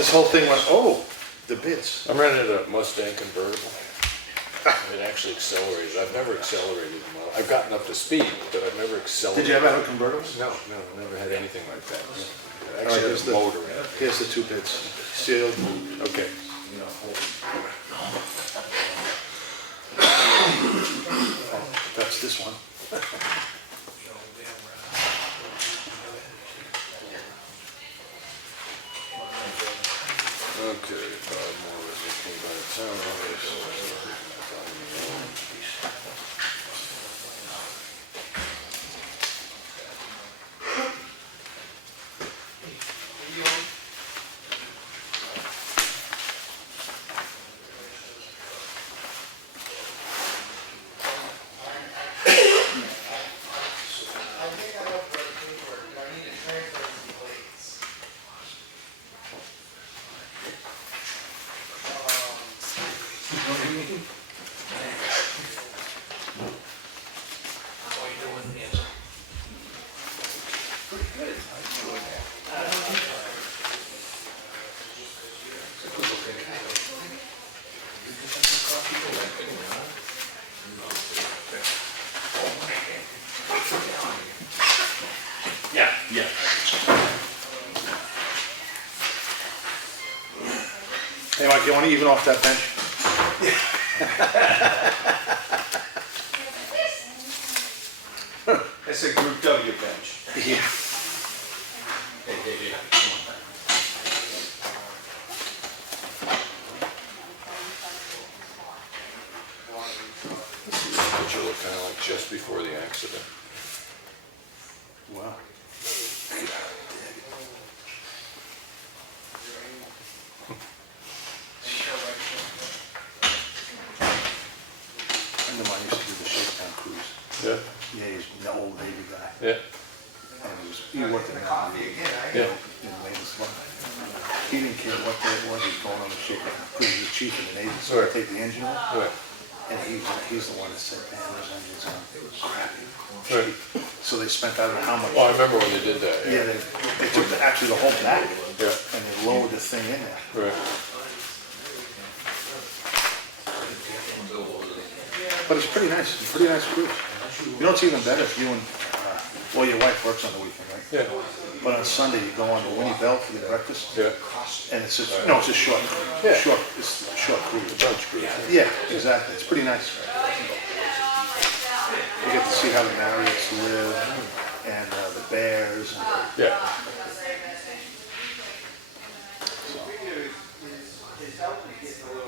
This whole thing went, oh, the bids. I'm renting a Mustang convertible. It actually accelerated. I've never accelerated them all. I've gotten up to speed, but I've never accelerated. Did you ever have a convertible? No, never had anything like that. All right, Actually, here's had a motor in the, it. here's the two bids, sealed. Okay. Oh, that's this one. Okay, 5 more that came by the town. Yeah. Hey, Mike, you want to even off that bench? That's a Group W bench. Yeah. Hey. This is a picture look kind of like just before the accident. Wow. Friend of mine used to do the shakedown cruise. Yeah. Yeah, he's an old Navy guy. Yeah. And he worked in the Navy. Yeah. In maintenance one. He didn't care what day it was, he was going on the shakedown. Because he was chief in the Navy, so Right. he'd take the engine off. Right. And he's the one that said, man, those engines are crappy. Right. So they spent, I don't know how much. Oh, I remember when they did that. Yeah, they took actually the whole back. Yeah. And they lowered the thing in there. Right. But it's pretty nice, cruise. You know, it's even better if you and, well, your wife works on the weekend, right? Yeah. But on Sunday, you go on to Winnie Bell for your breakfast. Yeah. And it's just, no, it's a short, Yeah. it's a short cruise. Bunch cruise. Yeah, exactly, it's pretty nice. You get to see how the Marriotts live, and the Bears. Yeah.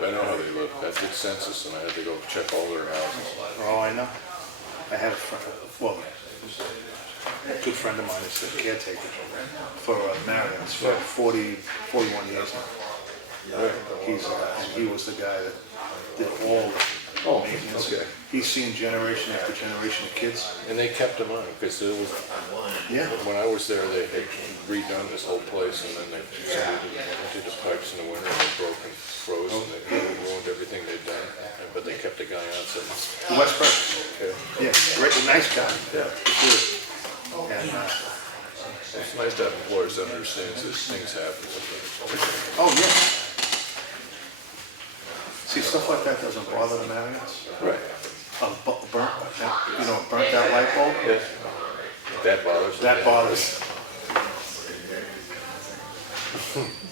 I know how they live. I did census and I had to go check all their houses. Oh, I know. I had a friend, well, a good friend of mine is the caretaker for Marriott's for 41 years now. Right. And he was the guy that did all the maintenance. okay. He's seen generation after generation of kids. And they kept them on because it was, Yeah. when I was there, they had redone this whole place and then they did the pipes in the winter and they broke and froze and they ruined everything they'd done. But they kept the guy on since. West Perth. Okay. Yeah, great, nice guy. Yeah. Good. And, It's nice to have employers that understand that things happen. oh, yeah. See, stuff like that doesn't bother the Marriotts. Right. Burnt out light bulb. Yes. That bothers me. That bothers. Is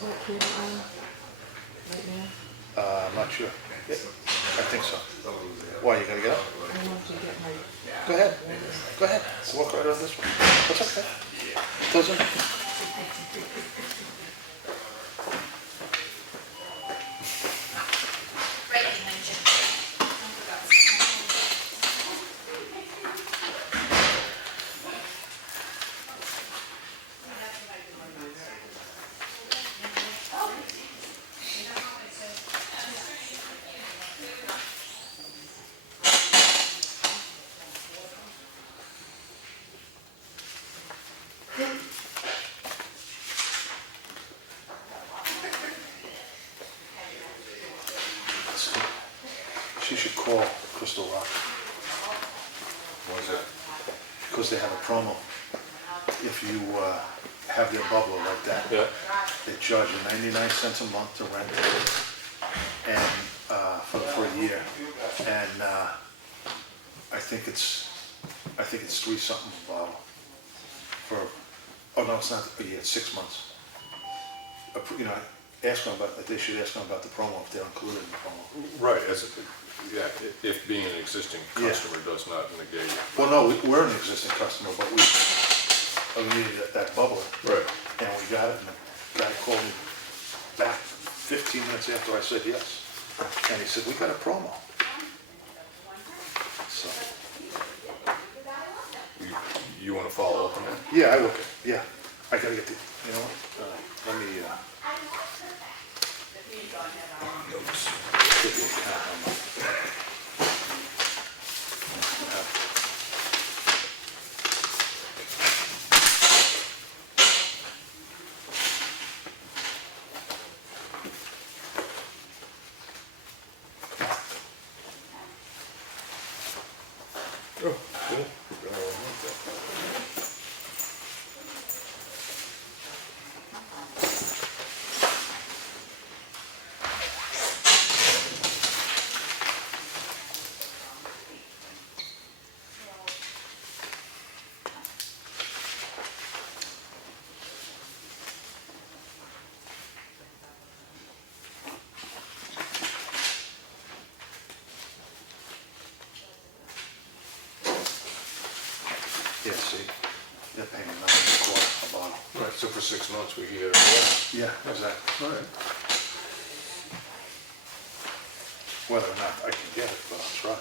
that clear right now? I'm not sure. Yeah, I think so. Why, you gotta get up? I want to get my, Go ahead. Go ahead. Walk right on this one. That's okay. Doesn't. She should call Crystal Rock. Was it? Because they have a promo. If you have your bubbler like that, Yeah. they charge you 99 cents a month to rent it, and, for a year. And, I think it's 3 something a bottle for, oh no, it's not a year, it's 6 months. You know, ask them about, they should ask them about the promo, if they're included in the promo. Right, yeah, if being an existing Yeah. customer does not negate. Well, no, we're an existing customer, but we needed that bubble. Right. And we got it, and the guy called me back 15 minutes after I said yes. And he said, we got a promo. So, You want to follow up on that? yeah, I will, yeah. I gotta get the, you know what, let me, get the account number. Oh, cool. Yeah, see, they're paying $9.25 a bottle. Right, so for 6 months we can get it. Yeah, exactly. All right. Whether or not I can get it, but I'll try.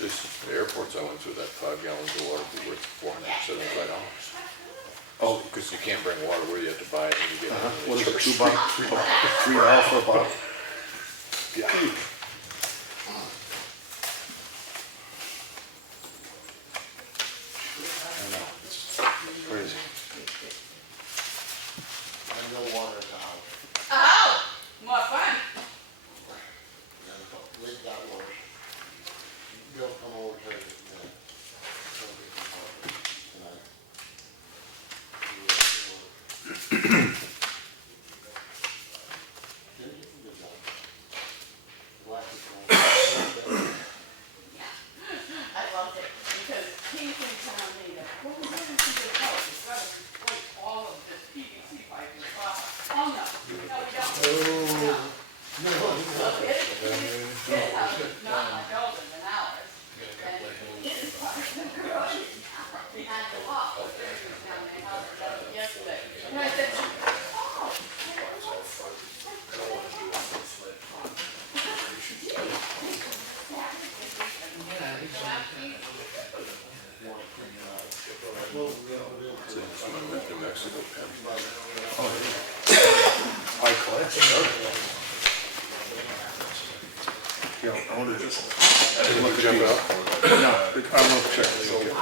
Just the airports, I went through that 5 gallons of water would be worth $475. Oh, Because you can't bring water where you have to buy it and you get it. in what the is it, church. $2? $3 for a bottle? Yeah. I know, it's crazy. Oh, more fun. I loved it because he's been telling me that, well, we're going to do this house. It's got to replace all of this PVC pipe in the process. Oh, no. No, we don't. No. Well, his house is not much older than ours. And his part of the garage behind the wall. There's down there, I was down there yesterday. And I said, oh. So it's my New Mexico pen. High class, sure. Yeah, I wonder if Did you jump out? no, I won't check this, okay.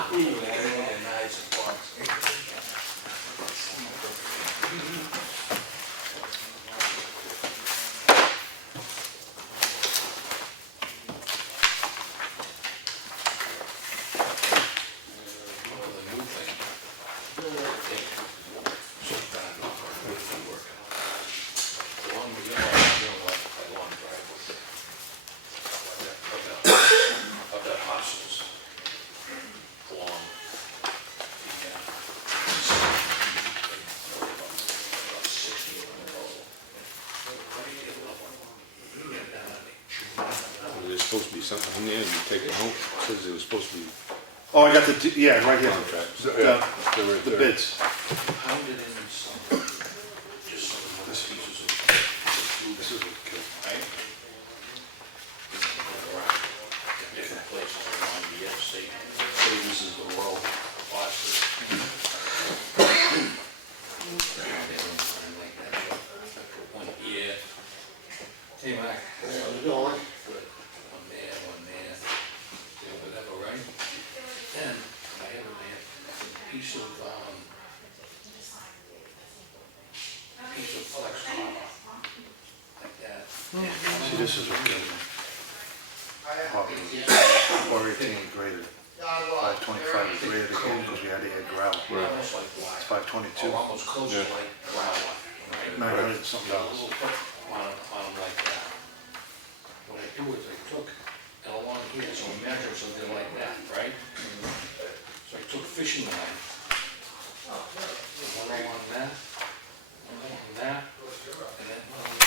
There's supposed to be something in there and you take it home. It says it was supposed to be Oh, I got the, yeah, right here. contracts. The They're right the there. bids. Pounded in some, just some little pieces of, This is a kill. right? Around different places around the state. Say this is the row, Foster. Like that. One here. Hey, Mike. How's it going? Good. One there, yeah, whatever, right? Then I have a piece of flex copper, like that. See, this is a kill. Or 18 graded. 525 is rated again because we had to add gravel. Almost like It's black. 522, Or almost close to like gravel. Right? $900 and something Got a dollars. little hook on them like that. What I do is I took, and along here, so I measure something like that, right? So I took fishing line, one along that, one along that, and then one along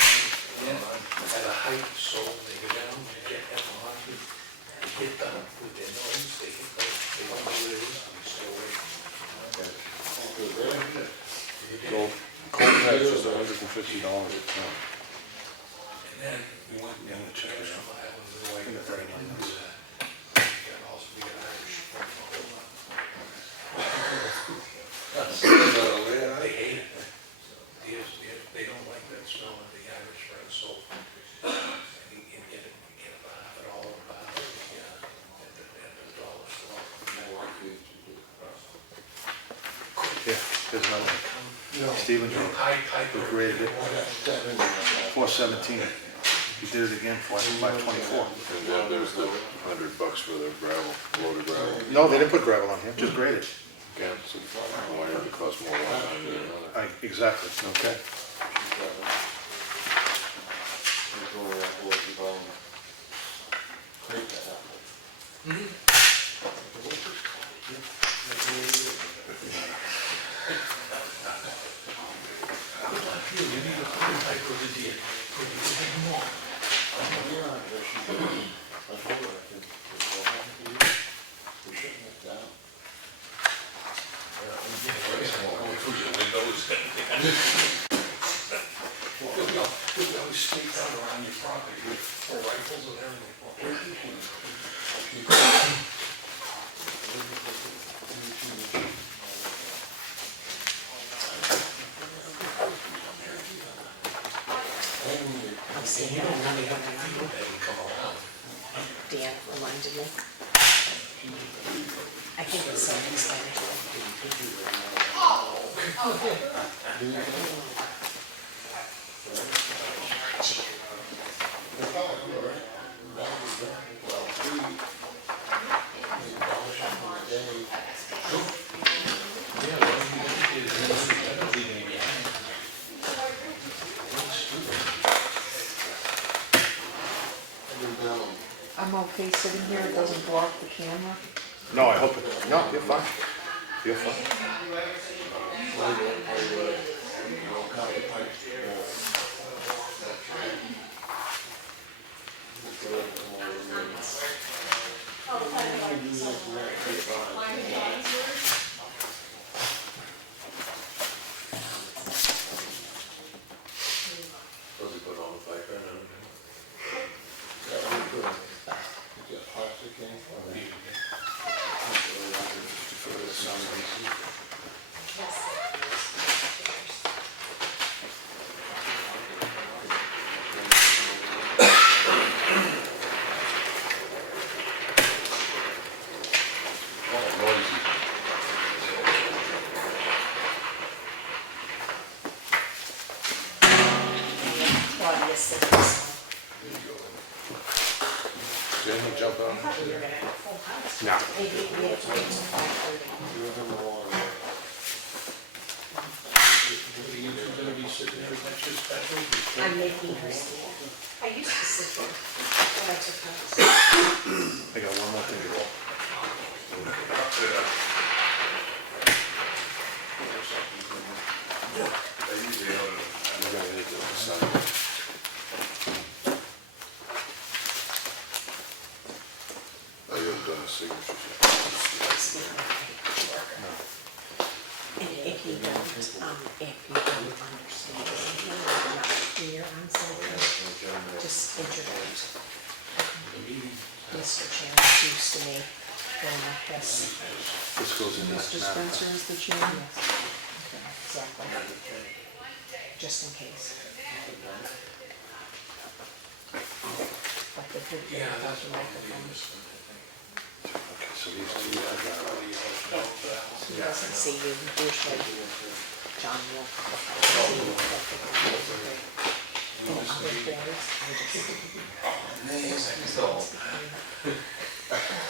there, at a height, so they go down, they get at the hockey, they hit them with their nose, they hit them, they don't know what it is, they stay away. Gold patch is $150 a ton. And then we went down to check it out. I was away with that. And also we got Irish. They hate it. They don't like that smell of the Irish red soap. And you can get about $1 a bottle at the dollar store. Yeah, there's another one. Stevens Road, we graded it, 417. He did it again for 524. And then there's the $100 for the gravel, loaded gravel. No, they didn't put gravel on here, just graded. Again, so why did it cost more one time than another? Exactly, okay. You need a prototype of the deal. More. We'll stake out around your property for rifles and everything. You don't really have to feel that and come around. Dan reminded me. I think it's somebody's there. I'm okay sitting here, it doesn't block the camera. No, I hope it, no, you're fine. You're fine. Does he put on the pipe and everything? Claudia said this. Didn't he jump out? You're gonna have a full house. No. Maybe we have to wait till 5:30. You're gonna be sitting there, that's your special. I'm making her stand. I used to sit there, but I took notes. I got one more thing to go. We're gonna hit the side. Oh, you haven't done the signatures yet. And if you don't understand, if you're not clear on something, just interrupt. Mr. Chairman used to me going like this. This goes in that Mr. map. Spencer is the chairman? Okay, exactly. Just in case. Like the good thing about the microphones. Okay, so these two, I got He doesn't see you usually. John will. See you, but the computers are great. In other quarters, I just.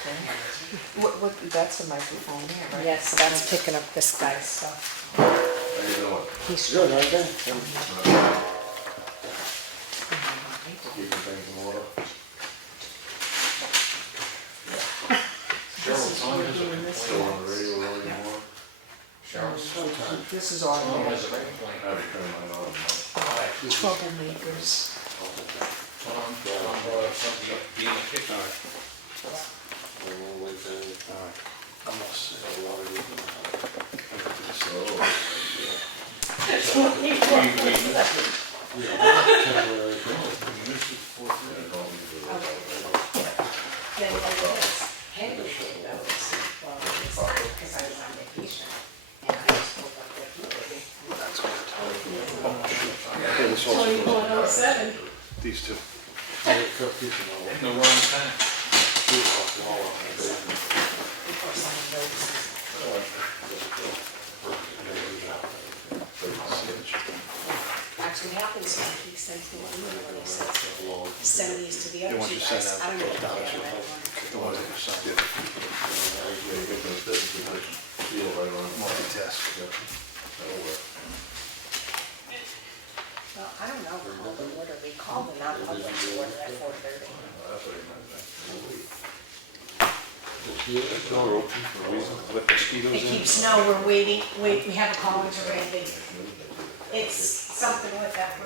What, that's the microphone there, right? Yes, that's picking up this guy's stuff. He's Good, I think. Keeping things in order. Cheryl's on, is Doing it? this Still on the one. radio anymore? Cheryl's sometime. This is Oh, automatic, there's a right? complaint. I've turned mine on. Troublemakers. Tom brought up something up being a kitchen. Then what it is, Henry knows, well, it's not because I was on vacation, and I just pulled up what he did. Yeah, this also goes on 2107. these two. In the wrong time. Before someone notices. Actually, what happens when he sends me an email, and he says, send these to the And other once two you send guys, out, I don't it know goes down what to they're the ones that you send. Multitask. Well, I don't know, call the order, we called the non-public order at 4:30. Let mosquitoes It in. keeps, no, we're waiting, we have a call into Randy. It's something with that.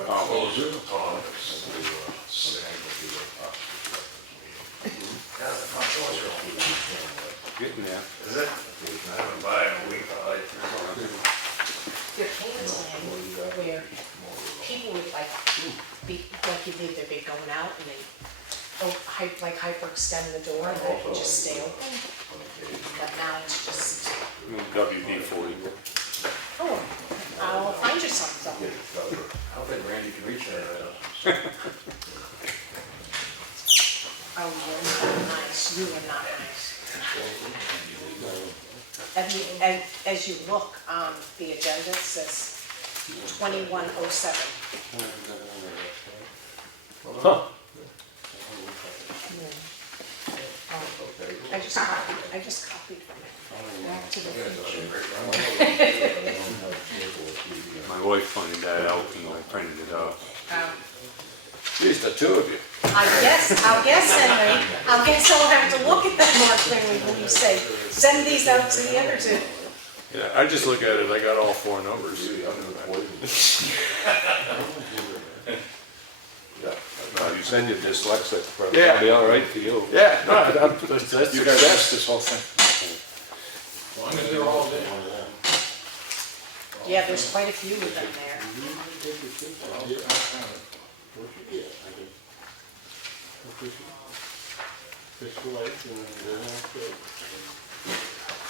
Getting there. There came a time where people would like you did, they'd be going out and they, hyperextend the door and it would just stay open. But now it's just, WD-40. oh, I'll find you something. How big Randy can reach that? Oh, you're not nice, you are not nice. And as you look on the agenda, it says 2107. I just copied from it. Back to the future. My wife pointed that out and I printed it off. Geez, the two of you. I guess, Henry, I guess I'll have to look at that more clearly when you say, send these out to the other two. Yeah, I just look at it, I got all four numbers. You said you're dyslexic, but Yeah. it'll be all right for you. Yeah, no, that's You guys missed this whole thing. As long as they're all there. Yeah, there's quite a few of them there.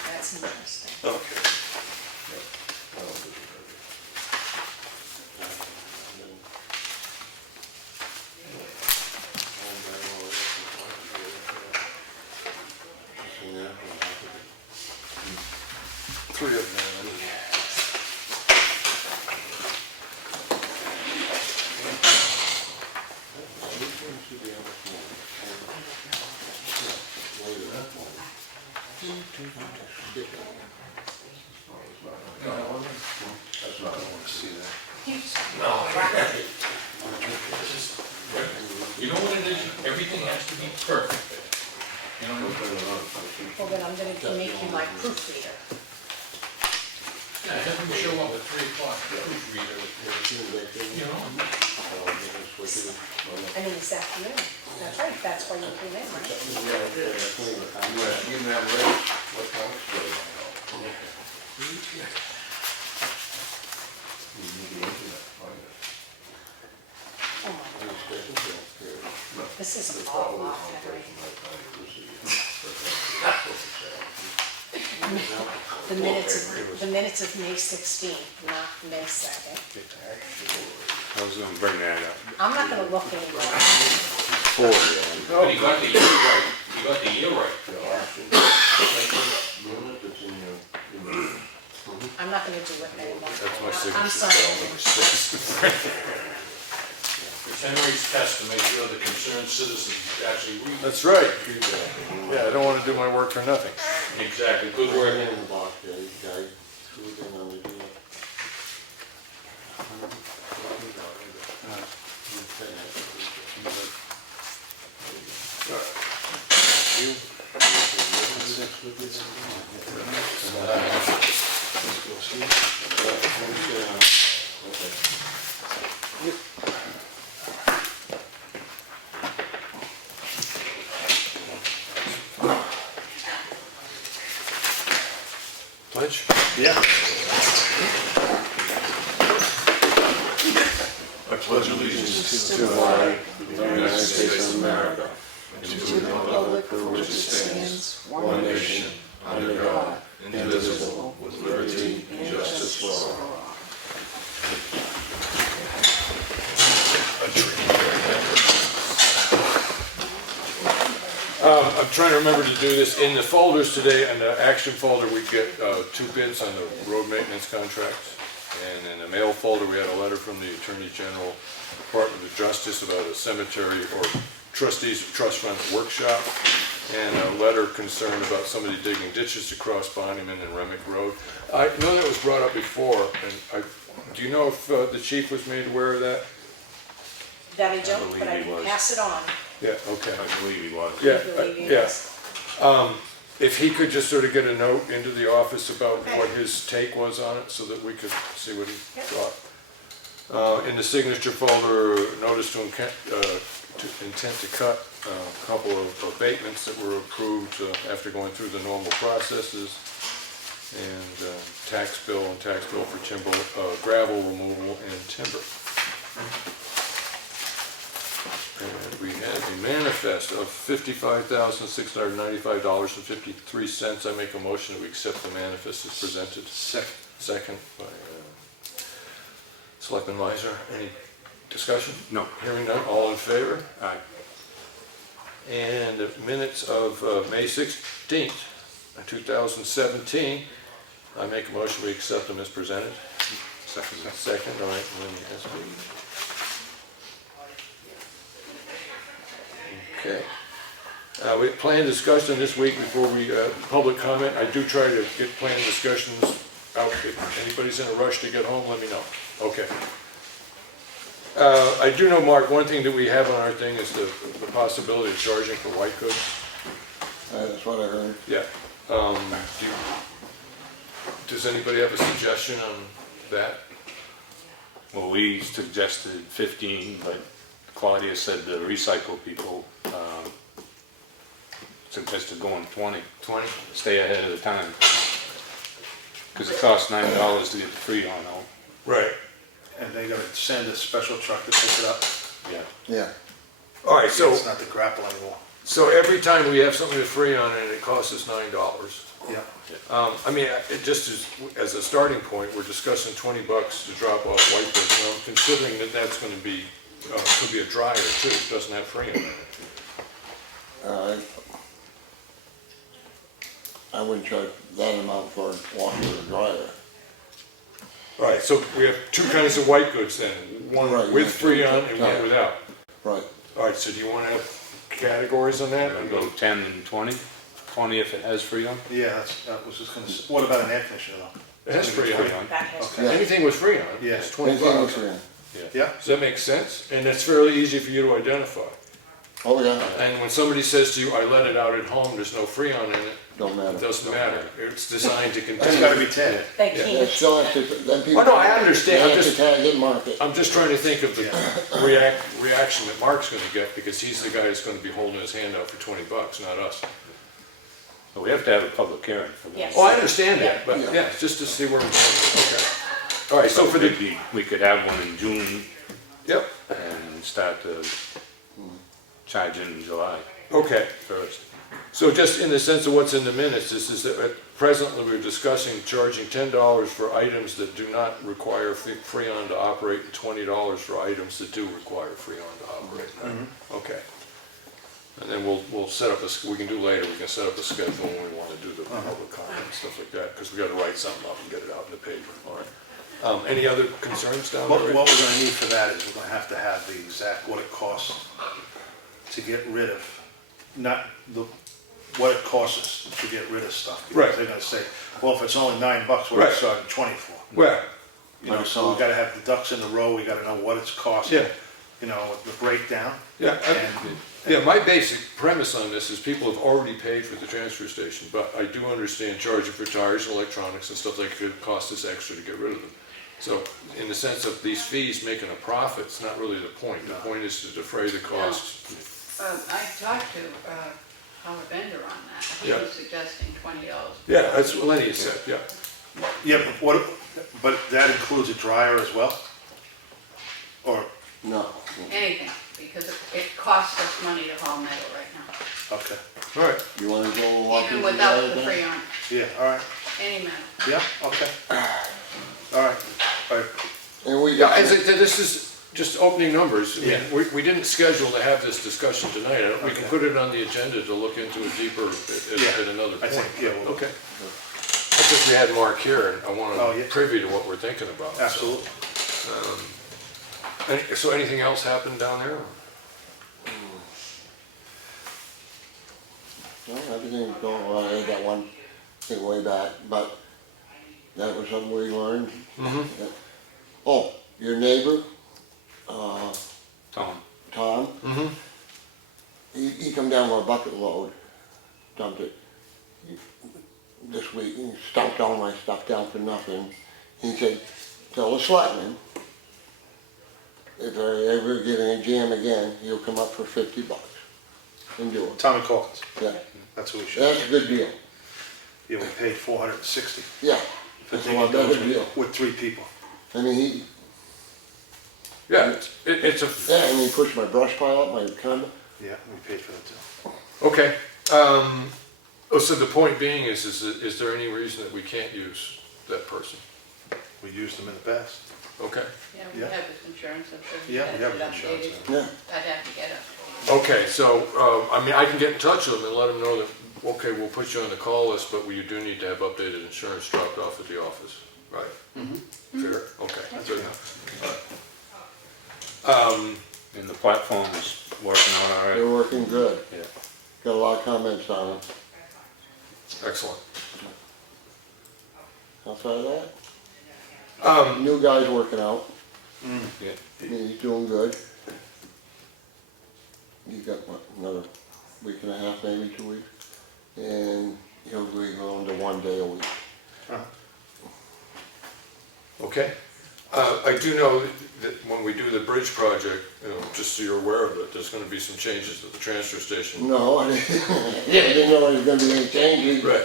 That's interesting. Okay. Three of them. You know what it is? Everything has to be perfect. You know, Well, then I'm gonna make you my proofreader. yeah, have them show up at 3 o'clock, proofreader. You know, I mean, this afternoon. That's right, that's why you came in, right? Oh my God. This is all lot, Henry. The minutes of May 16th, not May 2nd. I was gonna bring that up. I'm not gonna look anymore. Four, yeah. but he got the year right. He got the year right. I'm not gonna do it anymore. That's my I'm signature. sorry. Number 6. Henry's test to make sure the concerned citizens actually read. That's right. Yeah, I don't wanna do my work for nothing. Exactly, good work. Pledge? Yeah. I pledge allegiance to the flag of the United States of America, and to the republic for which it stands, one nation, under God, indivisible, with liberty and justice for all. I'm trying to remember to do this. In the folders today, in the action folder, we get 2 bids on the road maintenance contracts. And in the mail folder, we had a letter from the Attorney General, Department of Justice about a cemetery or trustees of trust funds workshop. And a letter concerned about somebody digging ditches across Bonnyman and Remick Road. I know that was brought up before, and do you know if the chief was made aware of that? That I don't, but I believe he was. can pass it on. Yeah, okay. I believe he was. Yeah, I believe he yeah. is. If he could just sort of get a note into the office about Okay. what his take was on it, so that we could see what he Yep. thought. In the signature folder, notice to intent to cut a couple of abatements that were approved after going through the normal processes. And tax bill for timber, gravel removal and timber. And we have a manifest of $55,695.53. I make a motion that we accept the manifest as presented. Second by Selectman Meisner. Any discussion? No. Hearing none, all in favor? Aye. And the minutes of May 16th, 2017, I make a motion we accept them as presented. Second, all right, Espie. Okay. We had planned discussion this week before we, public comment. I do try to get planned discussions out. If anybody's in a rush to get home, let me know. Okay. I do know, Mark, one thing that we have on our thing is the possibility of charging for white goods. That's what I heard. Yeah. Does anybody have a suggestion on that? Well, we suggested 15, but Claudia said the recycle people suggested going 20. 20? Stay ahead of the time. Because it costs $9 to get the free on out. Right. And they gotta send a special truck to pick it up. Yeah. Yeah. All right, so, It's not the grapple anymore. so every time we have something with free on it, it costs us $9. Yeah. I mean, it just as a starting point, we're discussing $20 to drop off white goods. Now, considering that that's gonna be, could be a dryer too, it doesn't have free on it. I wouldn't charge that amount for a washer or dryer. All right, so we have 2 kinds of white goods then, one Right, with yeah. free on and one Yeah. without. Right. All right, so do you want to have categories on that? I'll go 10 and 20. 20 if it has free on. Yeah, that was just gonna, what about an air conditioner though? It has free on. That has. Okay. Yeah. Anything with free on, Yeah. it's 20 Anything bucks. with free. Yeah? Does that make sense? And that's fairly easy for you to identify. Oh, yeah, And when somebody says to you, I let it out at home, there's no free on in it, don't matter. it doesn't matter. It's designed to contain. It's gotta be 10. They They can't. still have to, then people. Well, no, I understand. They I'm have to just- tag and mark it. I'm just trying to think of the reaction that Mark's gonna get, because he's the guy that's gonna be holding his hand out for $20, not us. But we have to have a public hearing for that. Yes. Oh, I understand that, but Yeah. yeah, just to see where we're going. Okay. All right, so for the, Maybe we could have one in June yep, and start charging in July okay. 1st. So just in the sense of what's in the minutes, this is that presently we're discussing charging $10 for items that do not require Freon to operate and $20 for items that do require Freon to operate. Okay. And then we'll set up we can do later, we can set up a schedule when we want to do the public comment and stuff like that, because we got to write something up and get it out in the paper, all right? Any other concerns down What there? we're gonna need for that is we're gonna have to have the exact, what it costs to get rid of, not the, what it costs us to get rid of stuff. Because Right. they're gonna say, well, if it's only $9, what are Right. you starting 20 for? Well, You know, so we gotta have the ducks in a row, we gotta know what it's costing. Yeah. You know, the breakdown. yeah, And, yeah, my basic premise on this is people have already paid for the transfer station, but I do understand charging for tires and electronics and stuff like it cost us extra to get rid of them. So in the sense of these fees making a profit, it's not really the point. The point is to defray the costs. I talked to, Howard Bender on that. He Yeah. was suggesting $20. Yeah, that's what Lenny said, yeah. yeah, but that includes a dryer as well? Or, No. Anything, because it costs us money to haul metal right now. okay, All right, You wanna go walk Even into the without other the thing? free on, yeah, all right, any metal. yeah, okay. All right, all right. And we yeah, got, this is just opening numbers. I mean, Yeah. we didn't schedule to have this discussion tonight. We can Okay. put it on the agenda to look into it deeper at another I point. think, yeah, well, Okay. I think we had Mark here, and I want Oh, to yeah. privy to what we're thinking about. so. absolutely. So anything else happened down there? no, everything's going well. I got one thing way back, but that was something we learned. That- Oh, your neighbor, Tom. Tom, he come down with a bucket load, dumped it this week, and stomped all my stuff down for nothing. He said, tell the selectmen, if I ever get in a jam again, he'll come up for $50 and do it. Tommy Calkins, Yeah, that's who we should. that's a good deal. Yeah, we paid $460. Yeah, for that's a digging lot better those deal. with 3 people. I mean, he, Yeah, it's a, yeah, and he pushed my brush pile up, my condo. Yeah, we paid for that too. okay. So the point being is there any reason that we can't use that person? We used them in the past. Okay. Yeah, we Yeah. have his insurance, I'm sure. he Yeah, has we have it his insurance, updated. Yeah, I'd have to get it. Okay, so, I mean, I can get in touch with them and let them know that, okay, we'll put you on the call list, but you do need to have updated insurance dropped off at the office, right? Fair, okay, good enough. And the platform is working on all they're right? working good. Yeah. Got a lot of comments on it. Excellent. Outside of that, new guy's working out. Yeah. He's doing good. He's got, what, another week and a half, maybe 2 weeks. And he'll be going to 1 day a week. Okay. I do know that when we do the bridge project, just so you're aware of it, there's gonna be some changes at the transfer station. No, I didn't know there was gonna be any changes. Right.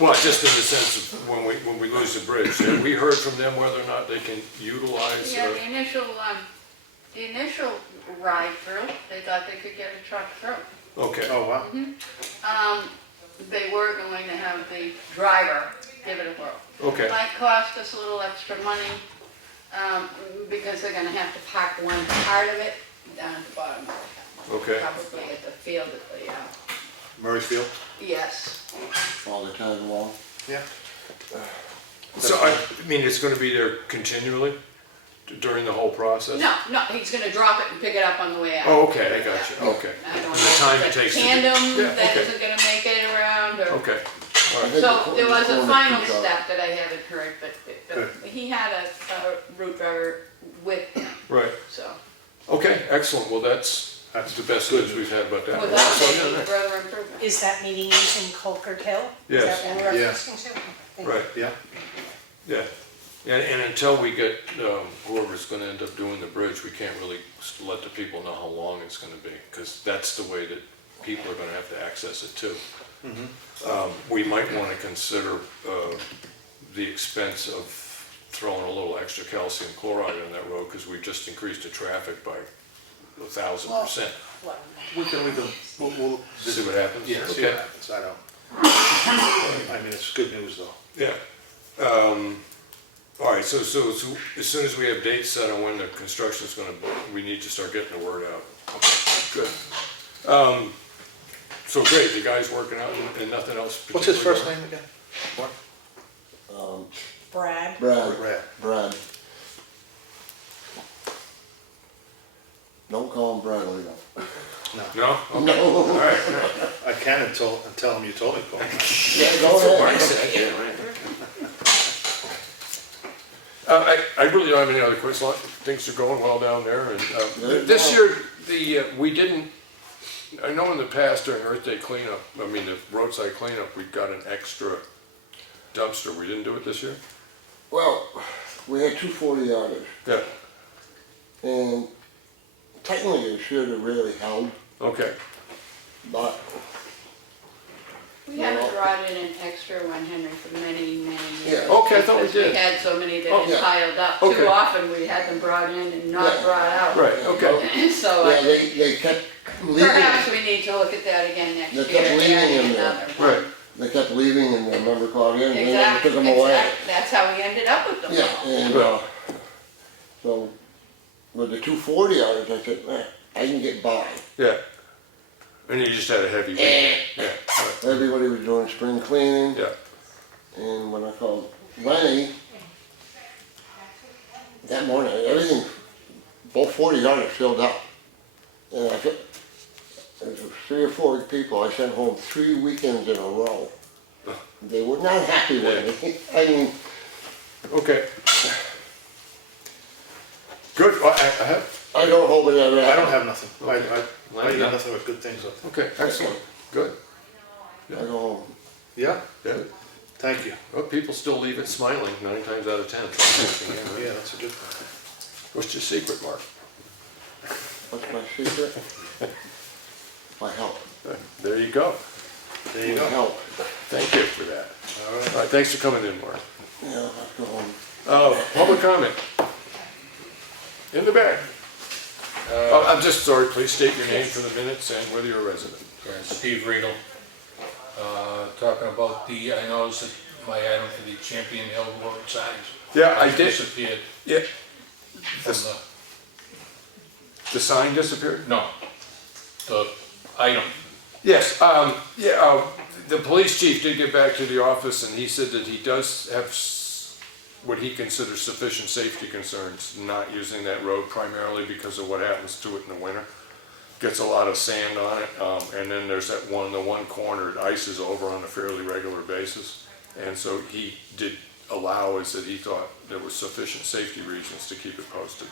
Well, just in the sense of when we lose the bridge, have we heard from them whether or not they can utilize? Yeah, the initial ride through, they thought they could get a truck through. Okay, Oh, wow. They were going to have the driver give it a whirl. okay, Might cost us a little extra money, because they're gonna have to park one part of it down at the bottom of the town. okay. Probably at the field at the, Murrayfield? yes. All the time long. Yeah. So, I mean, it's gonna be there continually during the whole process? No, he's gonna drop it and pick it up on the way out. Oh, okay, I got you, okay. I don't know The time if it it's a takes to- tandem Yeah, that okay. isn't gonna make it around, or. Okay, I think So the there was a corner final piece of it. step that I haven't heard, but Good. he had a route driver with him, right. so. Okay, excellent, well, that's the best news we've had about that. Without So, yeah, any that- further improvement. Is that meeting in Colquitt Hill? Yes. Is that what we're Yeah. referencing to? Okay. Right, Yeah. yeah. And until we get whoever's gonna end up doing the bridge, we can't really let the people know how long it's gonna be, because that's the way that people are gonna have to access it too. We might wanna consider the expense of throwing a little extra calcium chloride on that road, because we've just increased the traffic by 1,000%. We'll, we'll. See what happens? Yeah, see Okay. what happens, I don't. I mean, it's good news though. Yeah. All right, so as soon as we have dates set on when the construction's gonna, we need to start getting the word out. Okay, good. So great, the guy's working out and nothing else What's his particularly first going? name again? What? Brad, Brad. Don't call him Bradley though. No? No. All right. I can until, tell him you told me, Paul. Yeah, go ahead. Yeah, right. I really don't have any other questions. Things are going well down there, and this year, we didn't, I know in the past during Earth Day cleanup, I mean the roadside cleanup, we got an extra dumpster. We didn't do it this year? Well, we had 240-yarders, Yeah. and technically it should have really held, Okay. but We haven't brought in an extra one, Henry, for many, many years. Yeah. Okay, I thought we Because we did. had so many that Oh, had yeah. piled up. Okay. Too often we had them brought in and not Yeah. brought out. Right, okay. So yeah, they kept leaving. perhaps we need to look at that again next They year. kept leaving adding in there. another one. Right. They kept leaving, and remember Claudia, and they never Exactly, took them away. exactly. That's how we ended up with them. Yeah, and so with the 240-yarders, I said, I can get by. Yeah. And you just had a heavy weekend. Yeah. Right. Everybody was doing spring cleaning, Yeah. and when I called Lenny, that morning, everything, both 40-yarders filled up. And I said, there was 3 or 4 people I sent home 3 weekends in a row. They were not happy with me. I mean, Okay. Good. Well, I have. I don't hope it ever I happens. don't have nothing. I got nothing but good things up there. Okay. Excellent. Good. I go home. Yeah, Yeah. thank you. Well, people still leave it smiling 9 times out of 10. Yeah, that's a good thing. What's your secret, Mark? What's my secret? My help. There you go. There you My go. help. Thank you for that. All right. All right, thanks for coming in, Mark. Yeah, let's go home. Public comment. In the back. I'm just sorry, please state your name for the minutes and whether you're a resident. Steve Riedel, talking about I noticed that my item for the Champion Hill road signs. Yeah, I has did. Disappeared Yeah, from the sign disappeared? no, the item. Yes, the police chief did get back to the office and he said that he does have what he considers sufficient safety concerns not using that road primarily because of what happens to it in the winter. Gets a lot of sand on it, and then there's the one corner it ices over on a fairly regular basis. And so he did allow us that he thought there were sufficient safety reasons to keep it posted.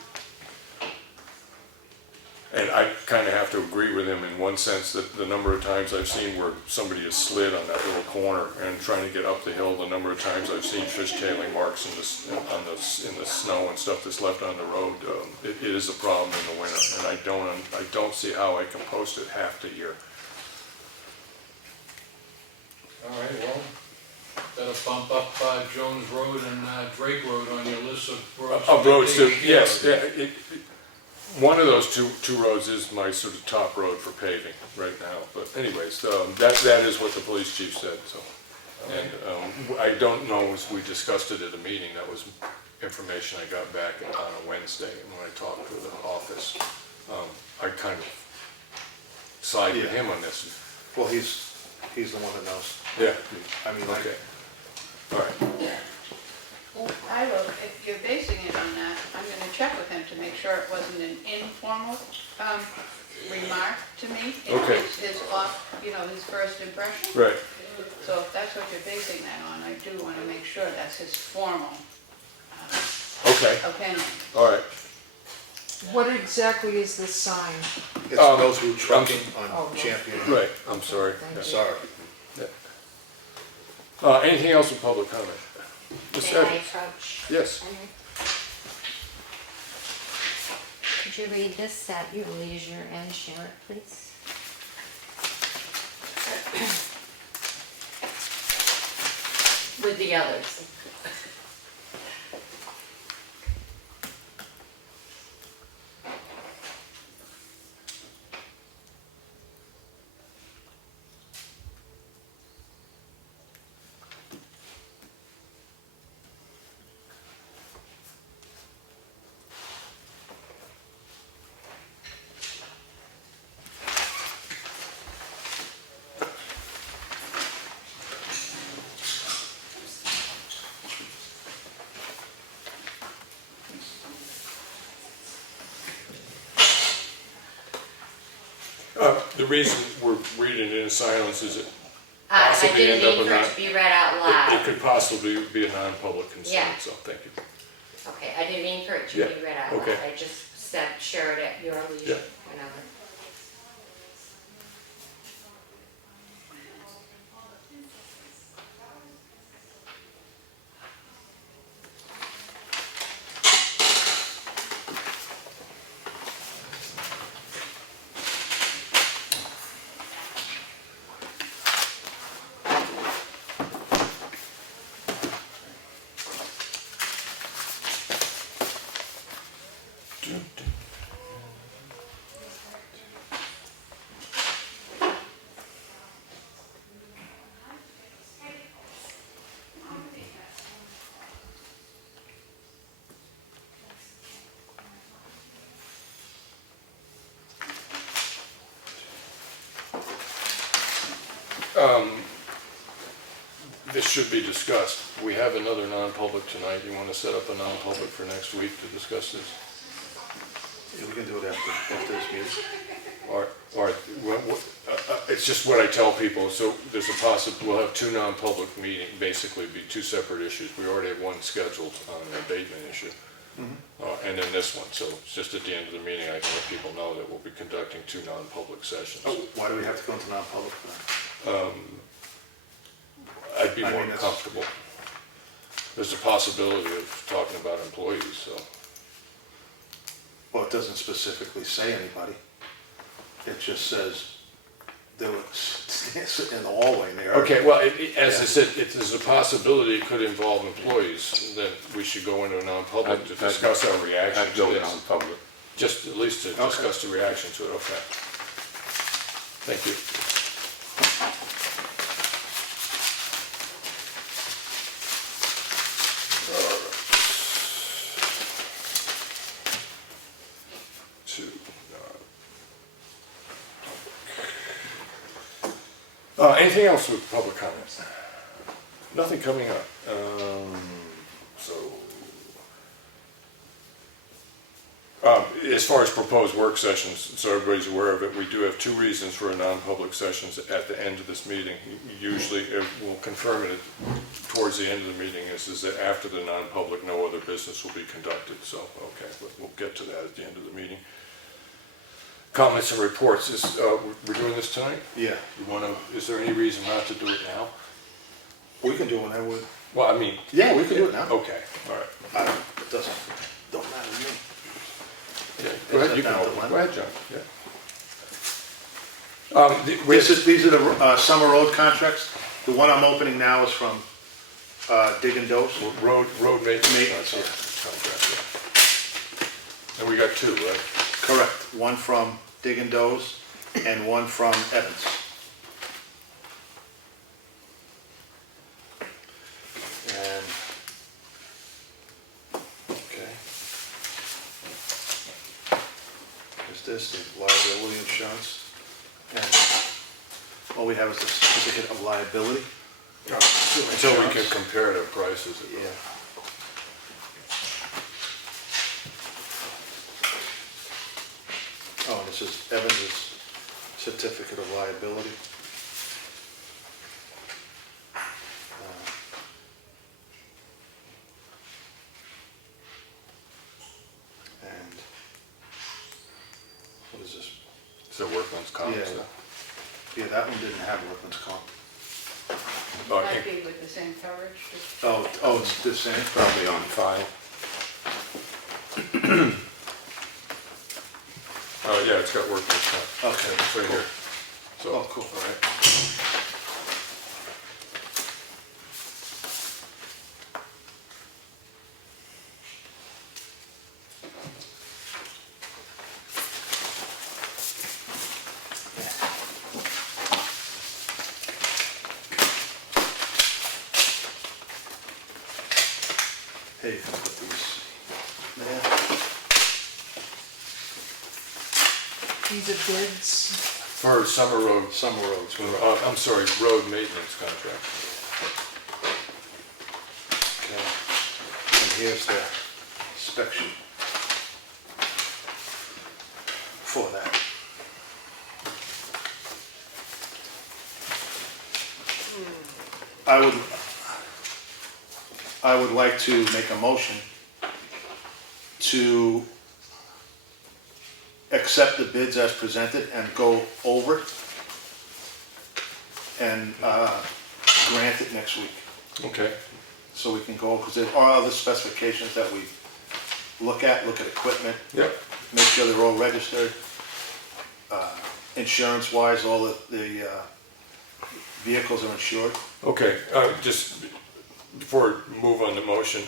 And I kind of have to agree with him in one sense that the number of times I've seen where somebody has slid on that little corner and trying to get up the hill, the number of times I've seen fishtailing marks in the snow and stuff that's left on the road, it is a problem in the winter. And I don't see how I can post it half the year. All right, well, better bump up Jones Road and Drake Road on your list of roads. Of roads to to, take care yes, of. yeah, one of those two roads is my sort of top road for paving right now. But anyways, that is what the police chief said, so. And I don't know, as we discussed it at a meeting, that was information I got back on a Wednesday when I talked to the office. I kind of side with him on this. Well, he's the one that knows. Yeah, I mean, okay. All right, I will, if you're basing it on that, I'm gonna check with him to make sure it wasn't an informal, remark to me. Okay. It's his his first impression. right. So if that's what you're basing that on, I do wanna make sure that's his formal, Okay, opinion. all right. what exactly is this sign? it's go through trucking Oh, on Champion. Right, I'm sorry. Thank you. Sorry. Anything else with public comment? Ms. May I Evans? approach? Yes. Could you read this at your leisure and share it, please? With the others. The reason we're reading it in silence is it I possibly didn't end up mean in for it non, to be read out it loud. could possibly be a non-public consent, Yeah. so thank you. Okay, I didn't mean for it to Yeah, be read out loud. okay. I just said, share it at your leisure, whenever. This should be discussed. We have another non-public tonight. You want to set up a non-public for next week to discuss this? Yeah, we can do it after this meeting. Or it's just what I tell people, so there's a we'll have two non-public meetings, basically be two separate issues. We already have one scheduled on the abatement issue, and then this one, so it's just at the end of the meeting, I can let people know that we'll be conducting two non-public sessions. Oh, why do we have to go into non-public for that? I'd be I more mean, that's- comfortable. There's a possibility of talking about employees, so. Well, it doesn't specifically say anybody. It just says they were sitting in the hallway there. Okay, well, as I Yeah. said, there's a possibility it could involve employees, that we should go into a non-public to discuss our reaction I'd to go this. down public. Just at least to discuss the reaction to it, okay. Thank you. Anything else with public comments? Nothing coming up. As far as proposed work sessions, so everybody's aware of it, we do have two reasons for a non-public sessions at the end of this meeting. Usually, we'll confirm it towards the end of the meeting, is that after the non-public, no other business will be conducted. So, okay, we'll get to that at the end of the meeting. Comments and reports, we're doing this tonight? Yeah, Is there any reason not to do it now? we can do it whenever. Well, I mean. Yeah, we can do it now. Okay, all right. It don't matter to me. Yeah, go ahead, you can Is that open. down Go the ahead, John, yeah. These are the summer road contracts. The one I'm opening now is from Dig and Dose. Road maintenance. Maintenance, yeah. Contract, yeah. And we got two, right? Correct. One from Dig and Dose and one from Evans. And, okay. There's this, the liability insurance. And all we have is the certificate of liability. Until we can compare the prices. Yeah. Oh, this is Evans's certificate of liability. And what is this? So workman's comp. Yeah. so- Yeah, that one didn't have workman's comp. Might be with the same coverage, just Oh, it's the same? Probably on file. Yeah, it's got workman's comp. Okay. It's right here. So, Oh, cool. all right. Hey, you can put these there. these are bids. For summer road, Summer roads. I'm sorry, road maintenance contract. Okay. And here's the spec sheet for that. I would like to make a motion to accept the bids as presented and go over it and grant it next week. Okay, So we can go, because there are other specifications that we look at equipment, yep, make sure they're all registered. Insurance-wise, all the vehicles are insured. okay, just before we move on to motion,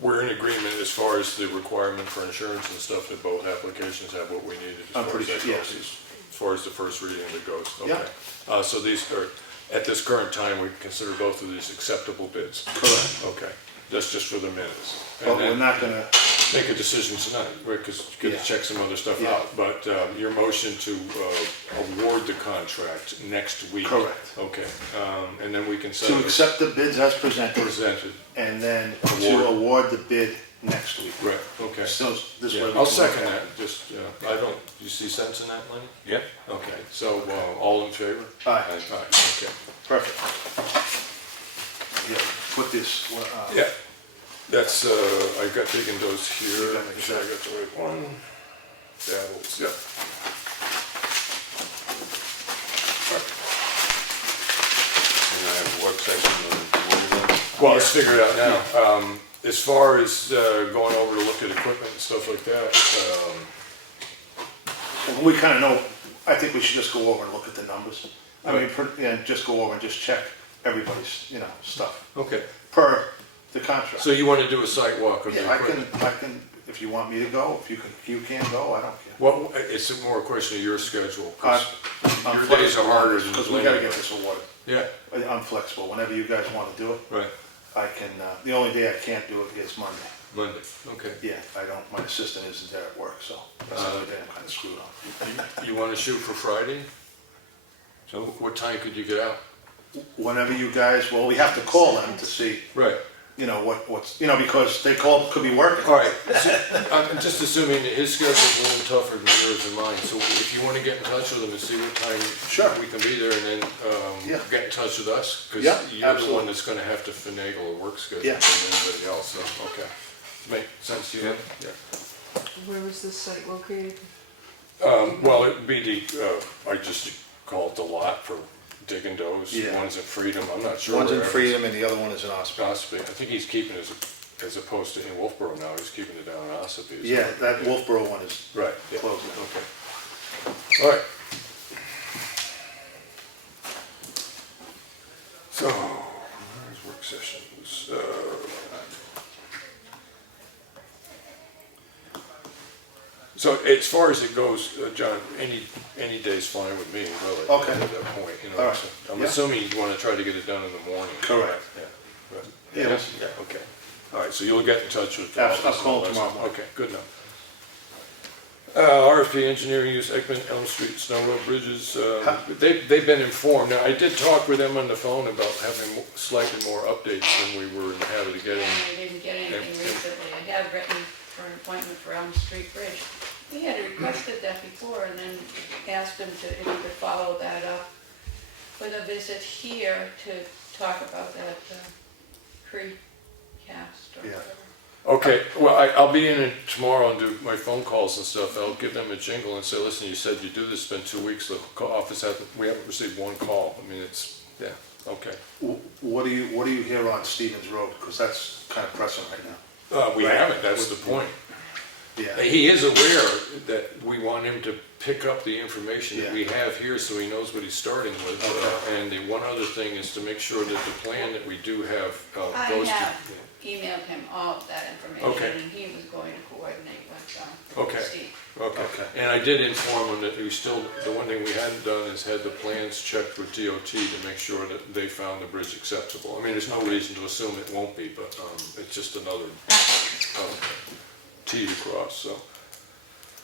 we're in agreement as far as the requirement for insurance and stuff, that both applications have what we needed as I'm far as pretty that sure, goes, yes. as far as the first reading of it goes, Yeah. okay. So these are, at this current time, we consider both of these acceptable bids? Correct. Okay, that's just for the minutes. But And we're then not gonna, make a decision tonight, right, because you Yeah. gotta check some other stuff Yeah. out. But your motion to award the contract next week? Correct. Okay, and then we can set to it accept the bids as presented, presented, and then Award. to award the bid next week. right, okay. So this way Yeah, we I'll can second look at that, just, I don't, you see sense in that, Lenny? Yeah. Okay, so, all in favor? Aye. Aye, okay. Perfect. Yeah, put this, Yeah, that's, I got taking those here, You got make sure I got the right one. Davils, yep. And I have a work session on Well, let's figure it out now. As far as going over to look at equipment and stuff like that, we kind of know, I think we should just go over and look at the numbers. I mean, and just go over and just check everybody's, stuff, okay. per the contract. So you want to do a site walk of the Yeah, equipment? I can, if you want me to go, if you can't go, I don't care. Well, it's more a question of your schedule, 'cause I'm your days are harder than because we gotta Leonard. get this awarded. Yeah, I'm flexible, whenever you guys wanna do it, right, I can, the only day I can't do it is Monday. Monday, okay. Yeah, I don't, my assistant isn't there at work, so that's the only day I'm kinda screwed on. You want to shoot for Friday? So what time could you get out? Whenever you guys, well, we have to call them to see, Right. what's, because they could be working. All right, so I'm just assuming that his schedule's a little tougher than yours and mine, so if you want to get in touch with him and see what time Sure. we can be there, and then Yeah. get in touch with us, because Yeah, you're the absolutely. one that's going to have to finagle a work schedule Yeah. than anybody else, so, okay. Make sense to you? Yeah. Where was this site located? Well, it'd be I just call it the lot for digging those. Yeah. One's in Freedom, I'm not sure. One's in where Freedom and the other one is in Ospey. Ospey, I think he's keeping it as opposed to in Wolfboro now, he's keeping it down in Ospey. isn't Yeah, he? that Wolfboro one is Right, yeah. closed. Okay. All right. So, where's work sessions? So as far as it goes, John, any day's fine with me, really. Okay. At that point, All right. so I'm Yeah. assuming you want to try to get it done in the morning. Correct. Yeah. Right. Yeah. Yeah, okay. All right, so you'll get in touch with. I'll office and call all that tomorrow stuff. morning. Okay, good enough. RFP engineering use Ekman, Elm Street, Snow Road Bridges, they've been informed. Now, I did talk with them on the phone about having slightly more updates than we were in the habit of getting. And I didn't get anything recently. I have written for an appointment for Elm Street Bridge. He had requested that before and then asked him if he could follow that up with a visit here to talk about that precast or Yeah. whatever. Okay, well, I'll be in tomorrow and do my phone calls and stuff. I'll give them a jingle and say, listen, you said you do this, it's been 2 weeks, the office we haven't received one call. I mean, yeah, okay. What do you hear on Stevens Road? Because that's kind of pressing right now. We Right. haven't, that's the point. Yeah. He is aware that we want him to pick up the information that Yeah. we have here so he knows what he's starting with. Okay. And the one other thing is to make sure that the plan that we do have I goes to. have emailed him all of that information Okay. and he was going to coordinate with Okay. Steve. Okay, Okay. and I did inform him that we still, the one thing we hadn't done is had the plans checked with DOT to make sure that they found the bridge acceptable. I mean, there's no reason to assume it won't be, but it's just another T to cross, so.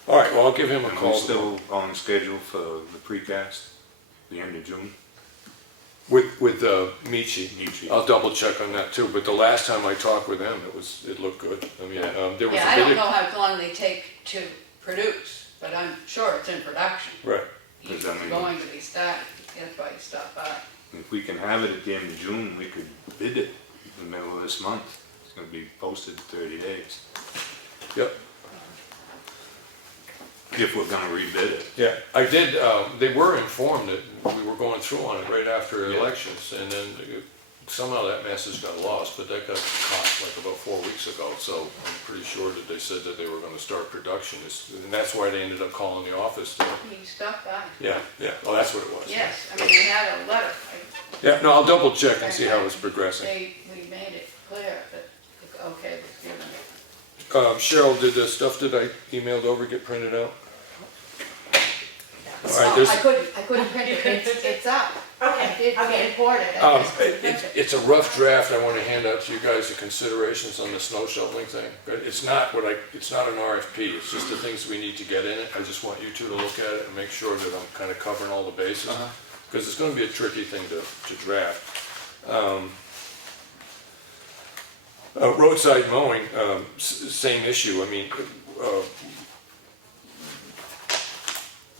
All right, well, I'll give him a And call. we're still on schedule for the precast, the end of June. With Michi. Michi. I'll double check on that too, but the last time I talked with them, it looked good. I mean, there was Yeah, a I bit don't of. know how long they take to produce, but I'm sure it's in production. Right, He's Does that mean- going to be starting, that's why he stopped by. If we can have it at the end of June, we could bid it in the middle of this month. It's gonna be posted in 30 days, Yep. if we're gonna rebid it. Yeah, I did, they were informed that we were going through on it right after Yeah. elections, and then somehow that message got lost, but that got caught like about 4 weeks ago, so I'm pretty sure that they said that they were gonna start production, and that's why they ended up calling the office. You stopped by. Yeah, oh, that's what it was. Yes, I mean, we had a letter. Yeah, no, I'll double check and see how it's progressing. We made it clear that it's okay with giving it. Cheryl, did the stuff that I emailed over get printed out? All right, Oh, there's, I couldn't print it, it's up. I did report it. I just couldn't print it. it's a rough draft I want to hand out to you guys, the considerations on the snow shoveling thing. It's not it's not an RFP, it's just the things we need to get in it. I just want you two to look at it and make sure that I'm kind of covering all the bases. Because it's going to be a tricky thing to draft. Roadside mowing, same issue. I mean,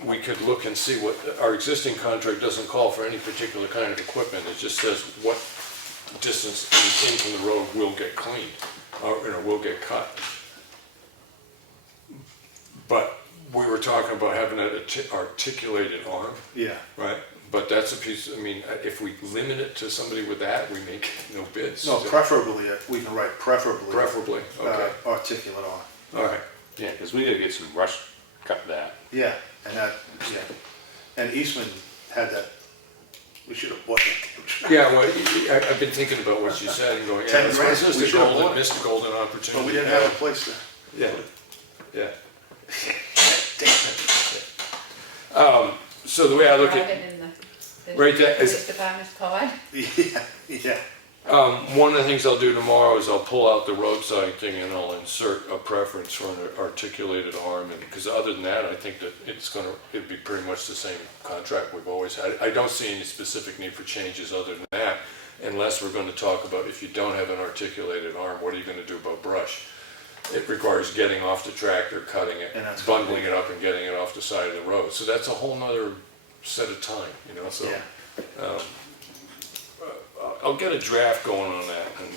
we could look and see what, our existing contract doesn't call for any particular kind of equipment. It just says what distance in from the road will get cleaned, or will get cut. But we were talking about having an articulated arm, Yeah, right? But that's a piece, I mean, if we limit it to somebody with that, we make no bids. no, preferably, we can write preferably. Preferably, okay. Articulate on. All right. Yeah, because we gotta get some brush cut that. Yeah, and that, yeah. And Eastman had that, we should have bought it. Yeah, well, I've been thinking about what you said and going, yeah, 10 this grand, is we the should have golden, bought it. missed the golden opportunity. But we didn't have a place there. Yeah, yeah. So the way I look Write at, it in the Right there, police department's card. Yeah. one of the things I'll do tomorrow is I'll pull out the roadside thing and I'll insert a preference for an articulated arm, and because other than that, I think that it'd be pretty much the same contract we've always had. I don't see any specific need for changes other than that, unless we're going to talk about if you don't have an articulated arm, what are you going to do about brush? It requires getting off the tractor, cutting it, And that's bundling it up and getting it off the side of the road. So that's a whole nother set of time, you know, so. Yeah. I'll get a draft going on that and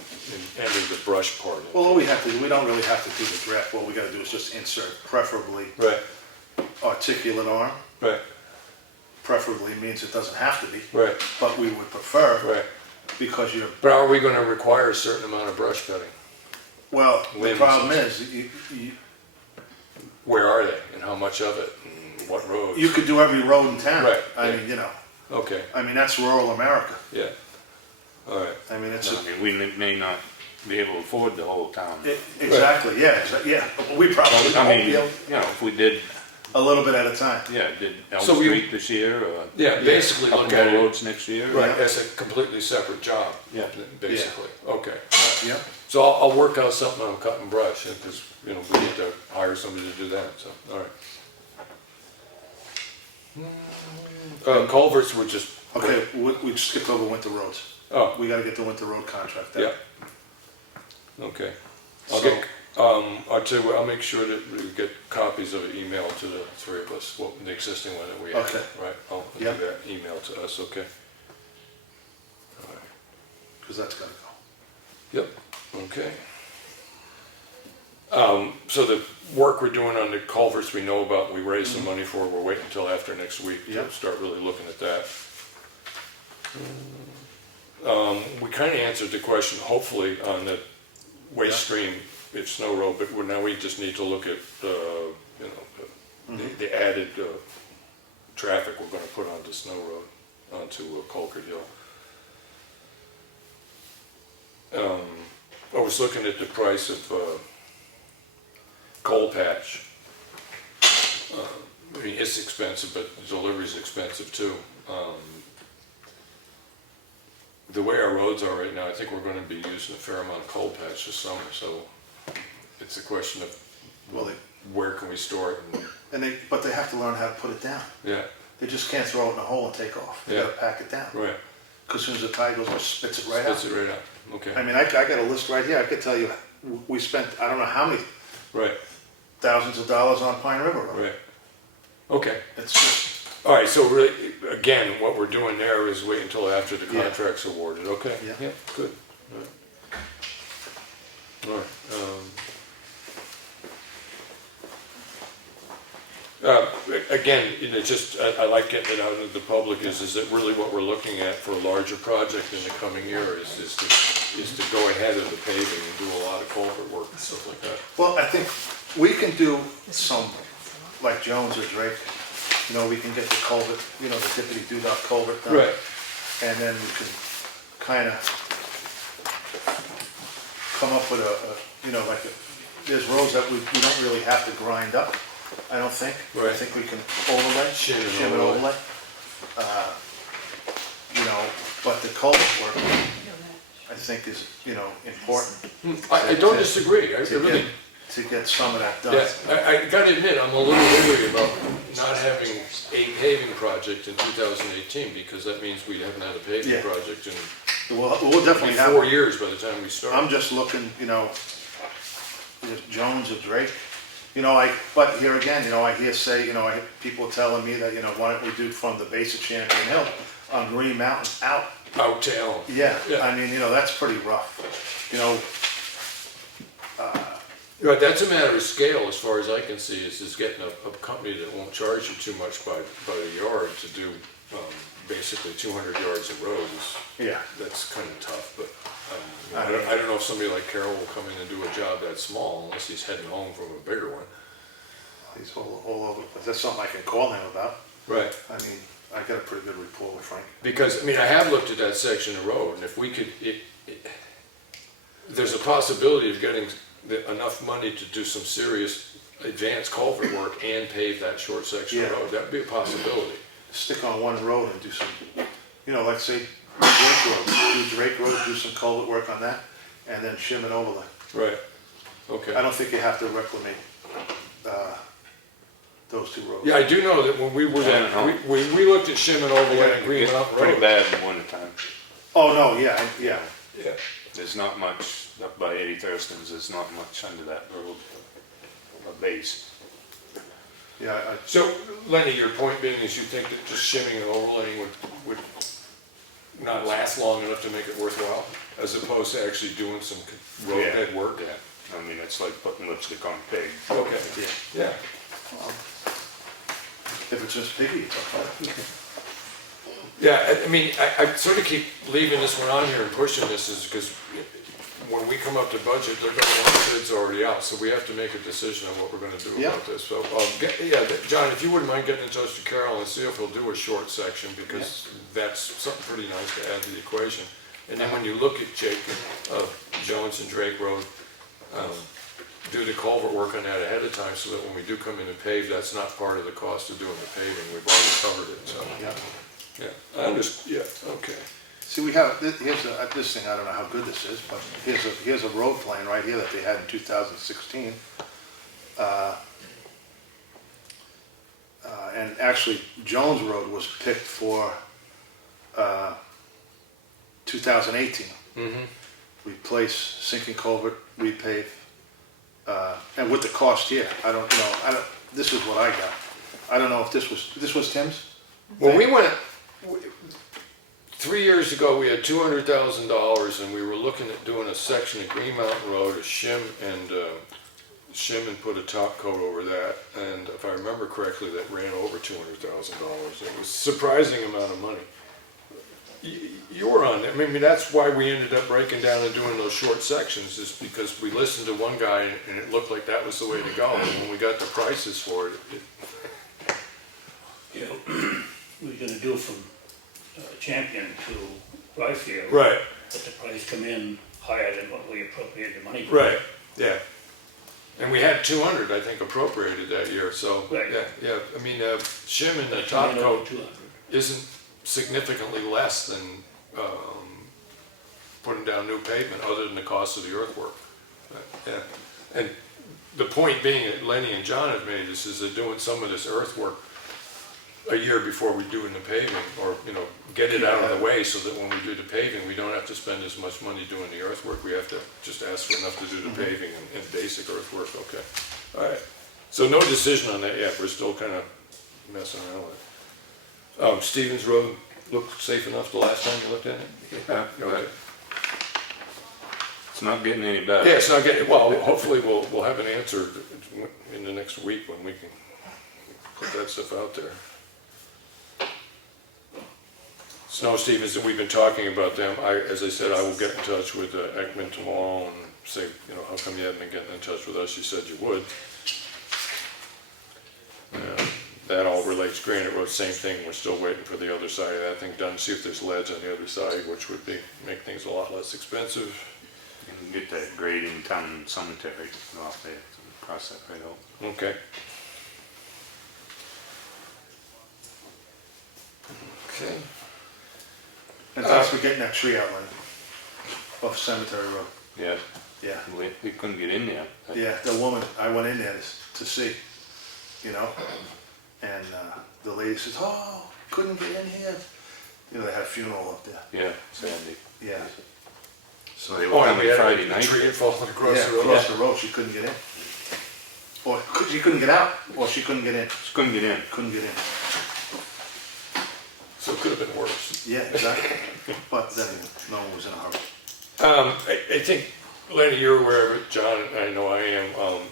enter the brush part in. Well, all we have to do, we don't really have to do the draft. What we gotta do is just insert preferably Right, articulate arm. right, Preferably means it doesn't have to be, right, but we would prefer, right. because you're, But are we gonna require a certain amount of brush cutting? well, the Limbs problem and is, Where are they and how much of it and what roads? you could do every road in town. Right, I yeah. mean, you know, Okay, that's rural America. yeah, all right. I mean, it's, I mean, we may not be able to afford the whole town. exactly, yeah, we probably I won't mean, be you able, know, if we did, a little bit at a time. did Elm So we- Street this year, or Yeah, basically a couple look at more it, roads next year. right, as a completely separate job. Yeah. Basically, okay. Yeah, So I'll work out something on cutting brush, because, you know, we need to hire somebody to do that, so, all right. Culverts were just. okay, we skipped over winter roads. Oh, We gotta get the winter road contract yeah. out. Okay. I'll So- get, I'll tell you what, I'll make sure that we get copies of it emailed to the three of us, the existing one that we have. Okay. Right, I'll do Yep. that, email to us, okay? All right. Cause that's gotta go. Yep, okay. So the work we're doing on the culverts we know about, we raised some money for, we're waiting until after next week to Yep. start really looking at that. We kinda answered the question, hopefully, on the waste stream, it's Snow Road, but now we just need to look at, you know, the added, traffic we're gonna put onto Snow Road, onto Colcord Hill. I was looking at the price of coal patch. I mean, it's expensive, but the delivery's expensive too. The way our roads are right now, I think we're gonna be using a fair amount of coal patch this summer, so it's a question of Well, where can we store it and, but they have to learn how to put it down. yeah, They just can't throw it in a hole and take off. They Yeah. gotta pack it down. right. Cause as soon as the tide goes, it spits it right out. Spits it right out, okay, I mean, I got a list right here. I could tell you, we spent, I don't know how many right, thousands of dollars on Pine River Road. right. Okay, It's just, All right, so really, again, what we're doing there is wait until after the Yeah. contract's awarded, okay? Yeah. Good. All right. Again, you know, just, I like getting it out into the public, is that really what we're looking at for a larger project in the coming year is to go ahead of the paving and do a lot of culvert work and stuff like that. Well, I think we can do some, like Jones or Drake, you know, we can get the culvert, you know, the Dippity Doo-Dah culvert done. Right. And then we can kind of come up with you know, like, there's roads that we don't really have to grind up, I don't think. I Right. think we can overlay. Shim and and overlay. You know, but the culvert work, I think is, you know, important. I don't disagree, I To really, get some of that done. yeah, I gotta admit, I'm a little leery about not having a paving project in 2018, because that means we haven't had a paving Yeah. project in We'll definitely have. 4 years by the time we start. I'm just looking, you know, if Jones or Drake, you know, but here again, you know, I hear say, you know, I hear people telling me that, you know, why don't we do from the base of Champion Hill on Green Mountain out? Out to Elm. Yeah, Yeah. I mean, you know, that's pretty rough, you know. Right, that's a matter of scale, as far as I can see, is getting a company that won't charge you too much by the yard to do basically 200 yards of road. Yeah. That's kind of tough, but I don't know if somebody like Carroll will come in and do a job that small unless he's heading home from a bigger one. He's all over the place. That's something I can call him about. Right. I mean, I got a pretty good rapport with Frank. Because, I mean, I have looked at that section of road, and if we could, there's a possibility of getting enough money to do some serious advanced culvert work and pave that short section of Yeah. road. That'd be a possibility. Stick on one road and do some, you know, like say, Drake Road, do some culvert work on that, and then shim and overlay. Right. Okay. I don't think you have to reclaim those two roads. Yeah, I do know that when we were there, we looked at shim and overlay and Green Mountain Pretty Road. bad in the wintertime. Oh, no, yeah, yeah. Yeah. There's not much, up by Eddie Thurston's, there's not much under that road, a base. Yeah, So, Lenny, your point being is you think that just shimming and overlaying would not last long enough to make it worthwhile, as opposed to actually doing some roadhead work? Yeah, I mean, it's like putting lipstick on a pig. Okay, yeah. if it's just piggy. Yeah, I mean, I sort of keep leaving this one on here and pushing this is because when we come up to budget, they're gonna want the bids already out, so we have to make a decision on what we're gonna do Yeah. about this. So, yeah, John, if you wouldn't mind getting in touch with Carol and see if he'll do a short section, because that's something pretty nice to add to the equation. And then when you look at Jones and Drake Road, do the culvert work on that ahead of time, so that when we do come in and pave, that's not part of the cost of doing the paving, we've already covered it, so. Yeah. Yeah, I understand, yeah, okay. See, we have, here's this thing, I don't know how good this is, but here's a road plan right here that they had in 2016. And actually, Jones Road was picked for 2018. Mm-hmm. Replace sinking culvert, repave, and with the cost here, I don't know, this is what I got. I don't know if this was Tim's? When we went, 3 years ago, we had $200,000 and we were looking at doing a section of Green Mountain Road, a shim and put a top coat over that. And if I remember correctly, that ran over $200,000. It was a surprising amount of money. You were on it. I mean, that's why we ended up breaking down and doing those short sections, is because we listened to one guy and it looked like that was the way to go. And when we got the prices for it, You know, we were gonna do from Champion to Lamphier. right. But the price come in higher than what we appropriated the money for. Right, yeah. And we had 200, I think, appropriated that year, so, Right. yeah. I mean, shim and the It top came in over coat 200. isn't significantly less than putting down new pavement, other than the cost of the earthwork. Yeah. And the point being that Lenny and John have made is they're doing some of this earthwork a year before we do in the paving, or, you know, get it out of the way so that when we do the paving, we don't have to spend as much money doing the earthwork. We have to just ask for enough to do the paving and basic earthwork, okay. All right, so no decision on that yet, we're still kind of messing around with it. Stevens Road looked safe enough the last time you looked at it? Yeah, Okay. It's not getting any better. Yeah, it's not getting, well, hopefully we'll have an answer in the next week when we can put that stuff out there. Snow Stevens, we've been talking about them. As I said, I will get in touch with Ekman tomorrow and say, you know, how come you haven't been getting in touch with us? You said you would. That all relates Granite Road, same thing. We're still waiting for the other side of that thing done. See if there's ledge on the other side, which would make things a lot less expensive. You can get that grading town cemetery off there, cross that right out. Okay. Okay. And thanks for getting that tree outline off Cemetery Road. Yeah, Yeah, we couldn't get in there. yeah, the woman, I went in there to see, you know, and the lady says, oh, couldn't get in here. You know, they had a funeral up there. Yeah, Sandy. Yeah. So they were coming Friday night. Tree had fallen across Yeah, the road. across the road, she couldn't get in. Or she couldn't get out, or she couldn't get in. Just couldn't get in. Couldn't get in. So it could have been worse. Yeah, exactly. But then no one was in a hurry. I think, Lenny, you're aware of it, John, I know I am,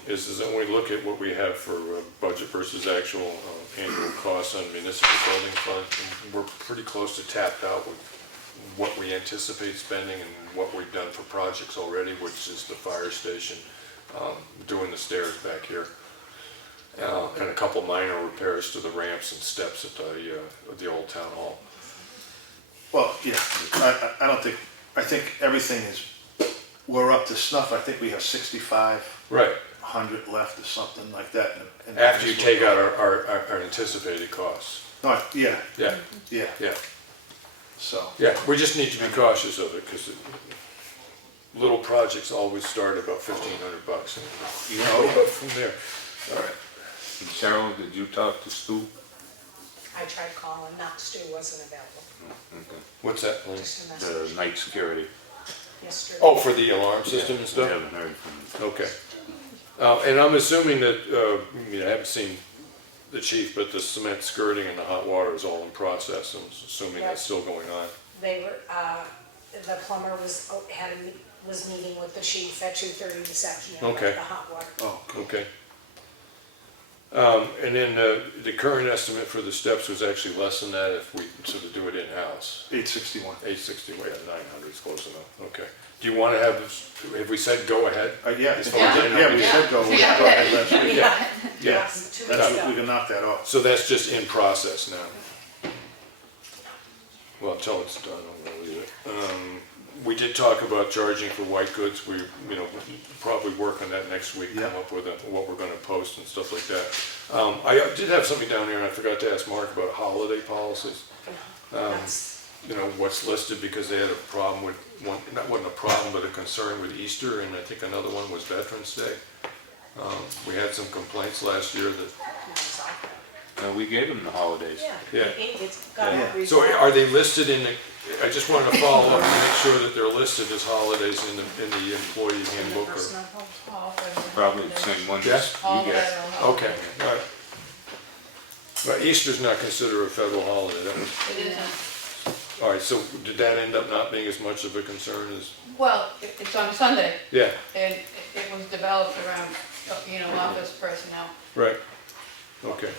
is that when we look at what we have for budget versus actual annual costs on municipal building funds, we're pretty close to tapped out with what we anticipate spending and what we've done for projects already, which is the fire station, doing the stairs back here, and a couple minor repairs to the ramps and steps at the old town hall. Well, yeah, I don't think, I think everything is, we're up to snuff. I think we have 6,500 left or something like that. in the After you municipal take out code. our anticipated costs. No, yeah, Yeah, yeah, yeah. so. Yeah, we just need to be cautious of it, because little projects always start about $1,500, and you know, from there. All right. And Cheryl, did you talk to Stu? I tried calling, Stu wasn't available, Okay. What's that, Lynn? just a The message night security. yesterday. Oh, for the alarm system and We stuff? haven't heard from him. Okay. And I'm assuming that, I mean, I haven't seen the chief, but the cement skirting and the hot water is all in process. I'm assuming that's still going on. They were, the plumber was meeting with the chief at 2:30 this afternoon Okay. about the hot water. Oh, cool. Okay. And then the current estimate for the steps was actually less than that if we sort of do it in-house. 861. 860, well, yeah, 900 is close enough, okay. Do you want to have we said go ahead? Yeah, As I far as I think- know, yeah, we said go ahead last week. Yeah. Yes, 2 weeks That's, ago. we can knock that off. So that's just in process now? Well, until it's done, I'm gonna leave it. We did talk about charging for white goods. We, you know, probably work on that next week, come Yeah. up with what we're gonna post and stuff like that. I did have something down here, and I forgot to ask Mark about holiday policies. That's- You know, what's listed, because they had a problem with, wasn't a problem, but a concern with Easter, and I think another one was Veterans Day. We had some complaints last year that, that's all. We gave him the holidays. Yeah. It's got Yeah. a so reason. are they listed in the, I just wanted to follow up and make sure that they're listed as holidays in the employee handbook or. Personal home. Probably the same one Yes? as you get. Okay, all right. But Easter's not considered a federal holiday, that was, It isn't. all right, so did that end up not being as much of a concern as, Well, it's on Sunday, yeah, and it was developed around, office personnel. right, okay,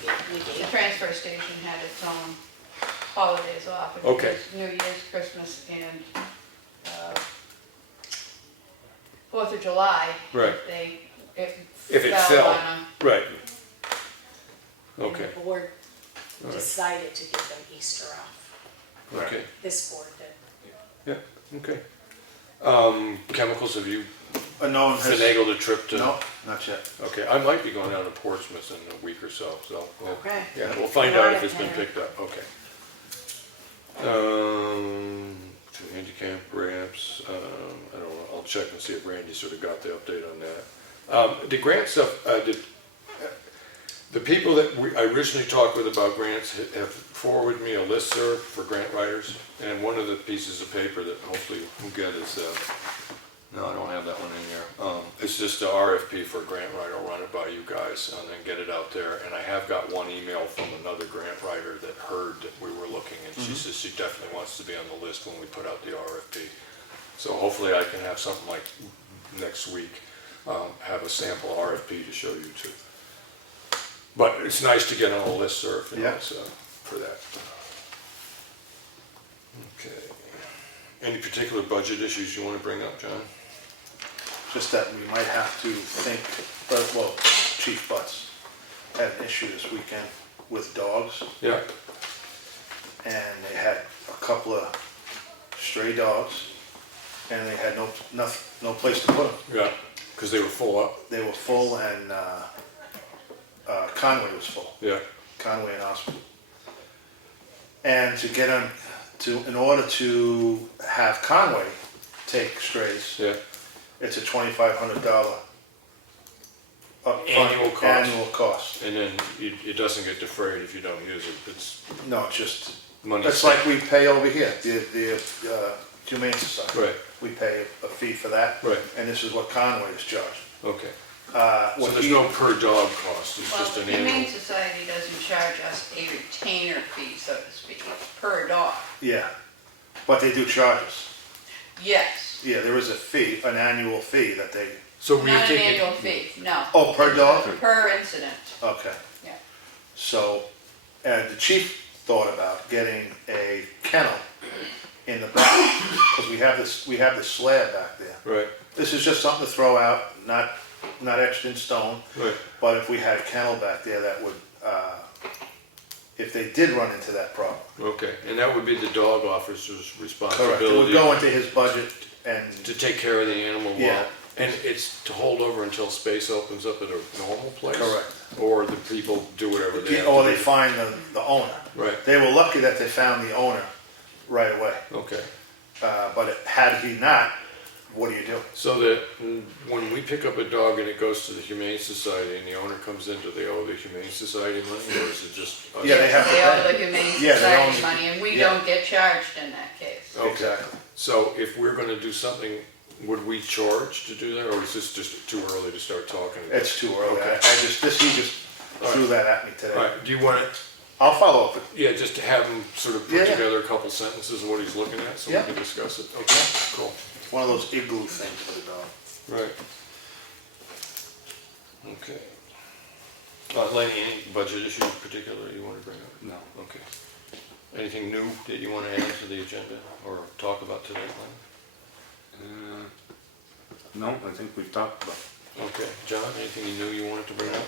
The transfer station had its own holidays off. It Okay. was New Year's, Christmas, and 4th of July. Right. If it fell fell. on right, And okay, the board All right. decided to give them Easter off. okay, This board did. yeah, okay. Chemicals, have you No one has, finagled a trip to? no, not yet. Okay, I might be going down to Portsmouth in a week or so, Okay. yeah, we'll find out if Alright, it's been yeah. picked up, okay. To handicap ramps, I don't know, I'll check and see if Randy sort of got the update on that. The grant stuff, the people that I originally talked with about grants have forwarded me a listserv for grant writers, and one of the pieces of paper that hopefully we'll get is, no, I don't have that one in there. It's just an RFP for a grant writer. I'll run it by you guys and then get it out there. And I have got one email from another grant writer that heard that we were looking, and she says she definitely wants to be on the list when we put out the RFP. So hopefully I can have something like next week, have a sample RFP to show you too. But it's nice to get on a listserv, you know, Yeah. so, for that. Okay. Any particular budget issues you want to bring up, John? Just that we might have to think, well, Chief Butts had an issue this weekend with dogs, Yeah. and they had a couple of stray dogs, and they had no place to put them. Yeah, because they were full up. They were full, and Conway was full. Yeah. Conway and Espie. And to get them in order to have Conway take strays, Yeah. it's a $2,500 Annual cost. Annual cost. And then it doesn't get defrayed if you don't use it. It's No, it's just, money. it's like we pay over here, the Humane Society. Right. We pay a fee for that. Right. And this is what Conway is charged. Okay. So What there's he- no per dog cost, it's Well, just the an Humane annual. Society doesn't charge us a retainer fee, so to speak, per dog. Yeah, but they do charge us. Yes, Yeah, there is a fee, an annual fee that they, So we're not an thinking, annual fee, no. oh, per dog? Per incident, Okay. yeah. So, the chief thought about getting a kennel in the back, because we have this slab back there. right, This is just something to throw out, not etched in stone, right, but if we had a kennel back there, that would, if they did run into that problem. okay. And that would be the dog officer's Correct, it would responsibility go into his budget and, to take care of the animal Yeah. well. And it's to hold over until space opens up at a normal place? Correct. Or the people do whatever they have to or do? they find the owner. Right, They were lucky that they found the owner right away, okay. but had he not, what do you do? So that when we pick up a dog and it goes to the Humane Society and the owner comes in, do they owe the Humane Society money, or is it just us? Yeah, they have to They owe pay. the Humane Yeah, they Society own- money, and we yeah. don't get charged in that case. Okay. Exactly. So if we're gonna do something, would we charge to do that, or is this just too early to start talking? It's too early. Okay. He just threw that at me today. All right, do you want it, I'll follow up. yeah, just to have him sort of Yeah, put yeah. together a couple sentences of what he's looking at, so we Yeah. can discuss it? Okay, cool. It's one of those igloo things for the dog. Right. Okay. Lenny, any budget issues in particular you want to bring up? No. Okay. Anything new that you want to add to the agenda or talk about today, Lenny? No, I think we've talked about it. Okay. John, anything new you wanted to bring up?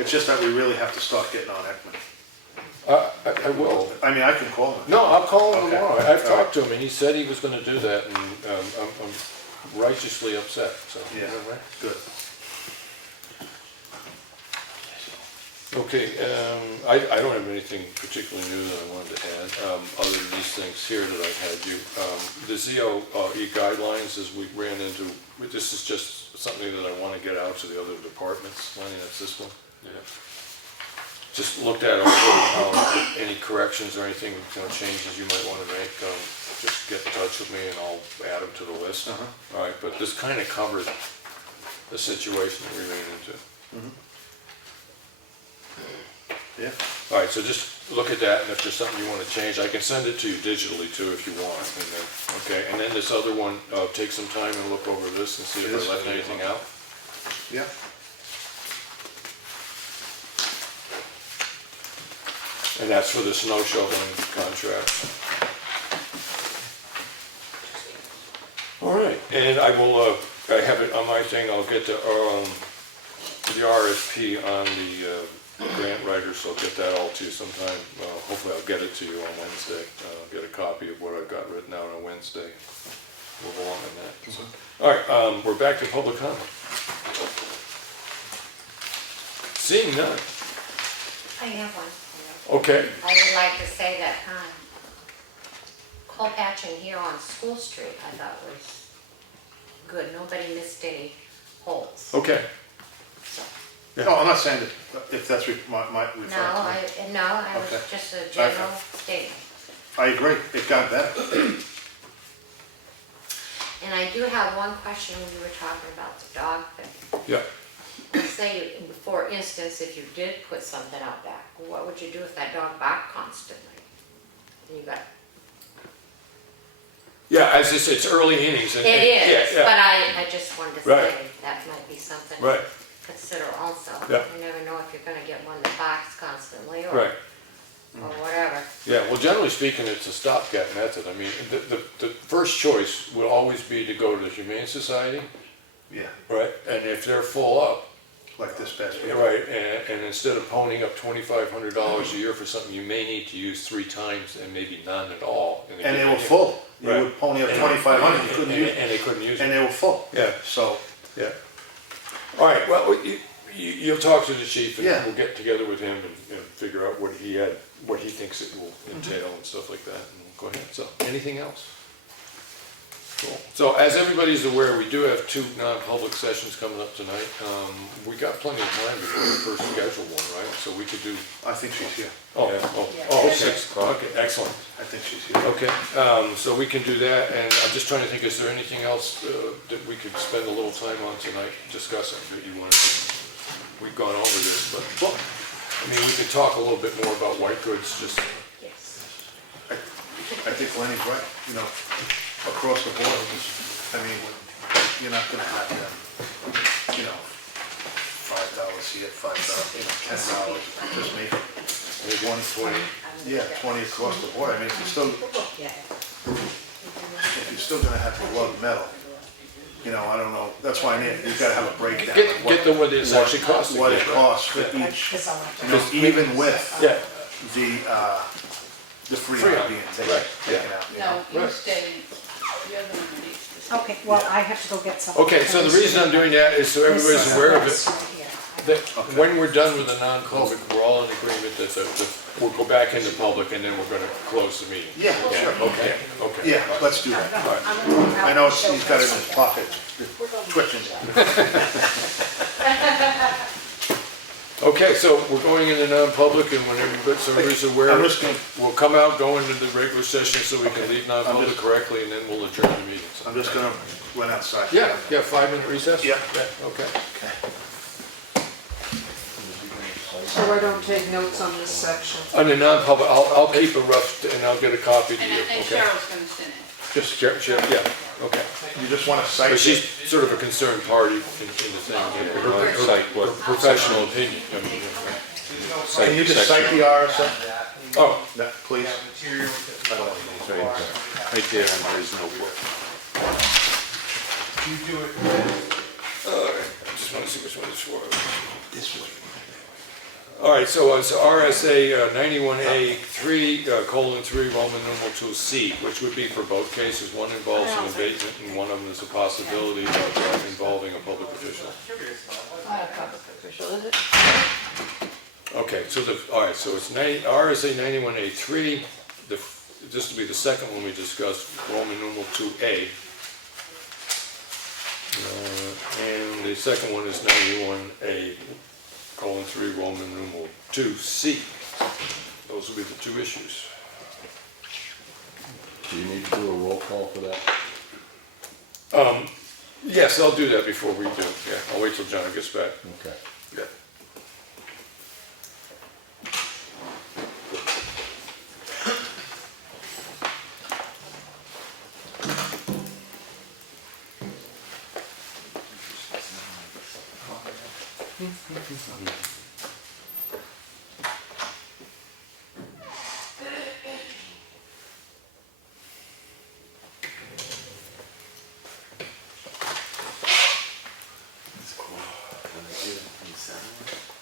It's just that we really have to start getting on Ekman. I will. I mean, I can call him. No, I'll call him Okay. tomorrow. I've All right. talked to him and he said he was gonna do that, and I'm righteously upset, so. Yeah. Is that right? Good. Okay, I don't have anything particularly new that I wanted to add, other than these things here that I've had you. The ZOE guidelines, as we ran into, this is just something that I want to get out to the other departments. Lenny, that's this one. Yeah. Just looked at them, any corrections or anything, changes you might want to make, just get in touch with me and I'll add them to the list. All right, but this kind of covers the situation that we ran into. Yeah. All right, so just look at that, and if there's something you want to change, I can send it to you digitally too if you want. And then, okay, and then this other one, take some time and look over this and see if This I left one. anything out. Yeah. And that's for the snow shoveling contract. All right, and I will, I have it on my thing, I'll get the RFP on the grant writer, so I'll get that all to you sometime. Hopefully I'll get it to you on Wednesday. I'll get a copy of what I've got written out on Wednesday. Move along on that. So, all right, we're back to public comment. Seeing none. I have one. Okay. I would like to say that, coal patching here on School Street, I thought was good. Nobody missed any holes. Okay. So, No, I'm not saying that, if that's my referring to. I was Okay. just a general statement. I agree, it got better. And I do have one question when you were talking about the dog thing. Yeah. Let's say, for instance, if you did put something out back, what would you do if that dog barked constantly? And you got, Yeah, as this, it's early innings. And, it is, yeah, but yeah. I just wanted to Right. say, that might be something Right. to consider also. Yeah. You never know if you're gonna get one that barks constantly or, Right. or whatever. Yeah, well, generally speaking, it's a stopgap method. I mean, the first choice will always be to go to the Humane Society, Yeah, right? And if they're full up, like this past week. right, and instead of ponying up $2,500 a year for something you may need to use 3 times and maybe none at all. in a And they given were year. full. You Right. would pony up 2,500, you couldn't And- use it. And they couldn't use And it. they were full. Yeah. So, Yeah. All right, well, you'll talk to the chief and Yeah. we'll get together with him and figure out what he thinks it will entail and stuff like that. And we'll go ahead. So, anything else? Cool. So, as everybody's aware, we do have 2 non-public sessions coming up tonight. We got plenty of time before the first scheduled one, right? So we could do, I think she's here. okay, 6 o'clock. Okay, excellent. I think she's here. Okay, so we can do that, and I'm just trying to think, is there anything else that we could spend a little time on tonight discussing that you want to, we've gone over this, but, well, I mean, we could talk a little bit more about white goods, just, Yes. I think Lenny's right, you know, across the board, I mean, you're not gonna have them, you know, $5 here, $5, you know, $10, just make it. Maybe 20, yeah, 20 across the board. I mean, if you're still gonna have to lug metal, you know, I don't know, that's why I need, you've gotta have a breakdown. of get the, what it's actually costing. What it costs for Yeah. each, you know, even with Yeah, the free Free on on, being right, taken out, you know. No, you Right. stay, you're the one who needs to stay. Okay, well, I have to go get some. okay, so the reason I'm doing that is so everybody's aware of it. That when we're done with the non-public, we're all in agreement that we'll go back into public and then we're gonna close the meeting. Yeah, sure. Okay, okay. Yeah, let's do that. All right. I know he's got it in his pocket, twitching. Okay, so we're going into non-public and when everybody's aware, I'm just gonna- we'll come out, go into the regular session so we can leave non-public correctly and then we'll adjourn the meeting. So- I'm just gonna run outside. Yeah, 5-minute recess? Yeah. Okay. Okay. So I don't take notes on this section. On the non-public, I'll keep a rough, and I'll get a copy to And you, and okay? Cheryl's gonna send it. Just, Yeah, okay. you just wanna cite But she's it. sort of a concerned party in the thing, her Cite what? professional opinion. I mean, Can you just cite the RSA? Oh, That, please? Right there in his notebook. I just want to see which one it's for. This one. All right, so it's RSA 91A3, colon 3, Roman numeral 2C, which would be for both cases. One involves an abatement and one of them is a possibility of involving a public official. Okay, so all right, so it's RSA 91A3, this will be the second one we discussed, Roman numeral 2A. And the second one is 91A, colon 3, Roman numeral 2C. Those will be the 2 issues. Do you need to do a roll call for that? Yes, I'll do that before we do, yeah, I'll wait till John gets back. Okay. Yeah.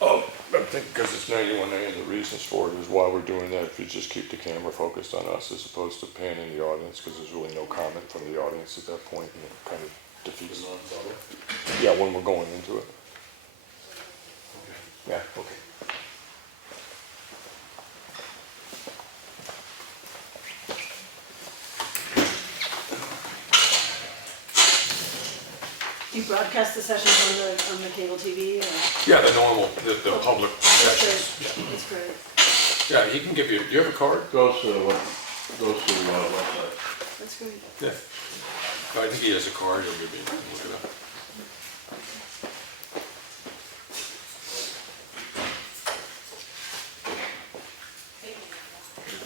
Oh, I think because it's 91A and the reasons for it is why we're doing that, if you just keep the camera focused on us as opposed to panning the audience, because there's really no comment from the audience at that point, and it kind of defeats. Yeah, when we're going into it. Yeah, okay. Do you broadcast the sessions on the cable TV? Or? Yeah, the normal, the public That's sessions. great. That's great. Yeah, he can give you, do you have a card? Goes to the website. That's great. Yeah. I think he has a card, he'll give me, look it up.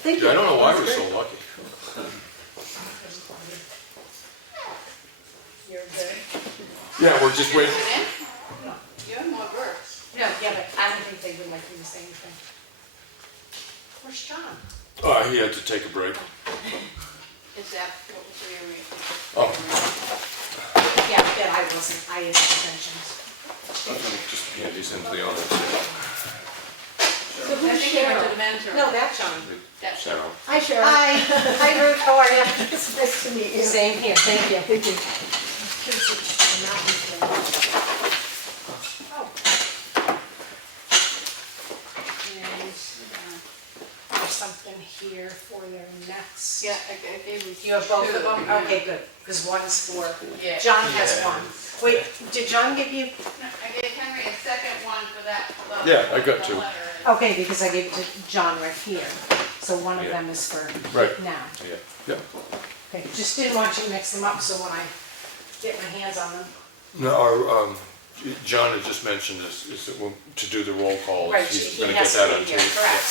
Thank you. Yeah, I don't know why That's we're great. so lucky. You're good. Yeah, we're just waiting. You have more verbs. No, yeah, but I don't think they would like you to say anything. Where's John? He had to take a break. Is that what was your reason? Oh, Yeah, but I wasn't, I had mentioned. just hand these into the owner. So I who's think you went to Cheryl? the men's room. No, that's John. That's Sarah. Hi, Cheryl. Hi, hi Ruth, how are you? It's nice to meet you. Same here, thank you. Thank you. Oh. And there's something here for their next. Yeah, I gave you. You have both of two. them? Okay, good, because one's for, Yeah. John has one. Wait, did John give you? I gave Henry a second one for that. Yeah, I got two. the letter. Okay, because I gave it to John right here. So one of Yeah. them is for Right. now. Yeah, yeah. Okay, just didn't want you to mix them up, so when I get my hands on them. No, our, John had just mentioned this, is that to do the roll call, Right, he's he gonna get has that to on be tape. here, correct.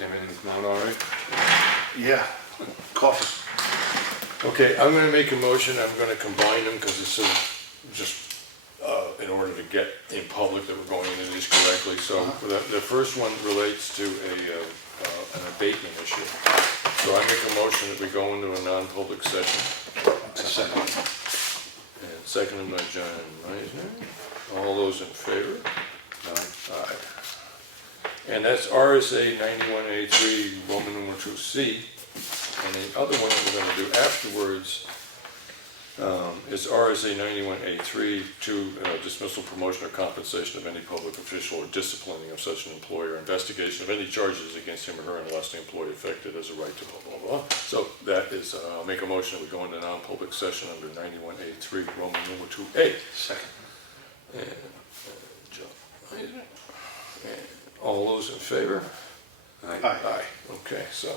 Everything's going all right? Yeah, coffee. Okay, I'm gonna make a motion, I'm gonna combine them, because it's just, in order to get in public that we're going into these correctly. So the first one relates to an abatement issue. So I make a motion that we go into a non-public session. Second. And seconded by John Meisner. All those in favor? Aye. And that's RSA 91A3, Roman numeral 2C. And the other one that we're going to do afterwards is RSA 91A3 to dismissal, promotion, or compensation of any public official or disciplining of such an employer, investigation of any charges against him or her unless the employee affected has a right to blah, blah, blah. So that is, I'll make a motion that we go into non-public session under 91A3, Roman numeral 2A. Second. And John Meisner. And all those in favor? Aye. Aye. Okay, so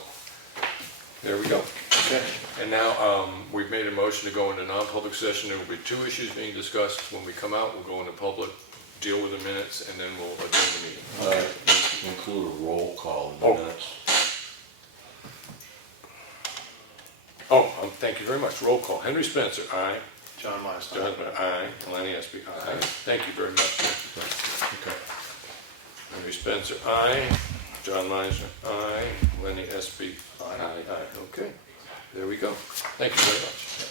there we go. Okay. And now, we've made a motion to go into non-public session. There will be two issues being discussed. When we come out, we'll go into public, deal with the minutes, and then we'll adjourn the meeting. Include a roll call in Oh. the minutes. Thank you very much. Roll call. Henry Spencer, aye. John Meisner. John Meisner, aye. Lenny Espie, aye. Thank you very much. Okay. Henry Spencer, aye. John Meisner, aye. Lenny Espie, aye. Aye. Okay, there we go. Thank you very much.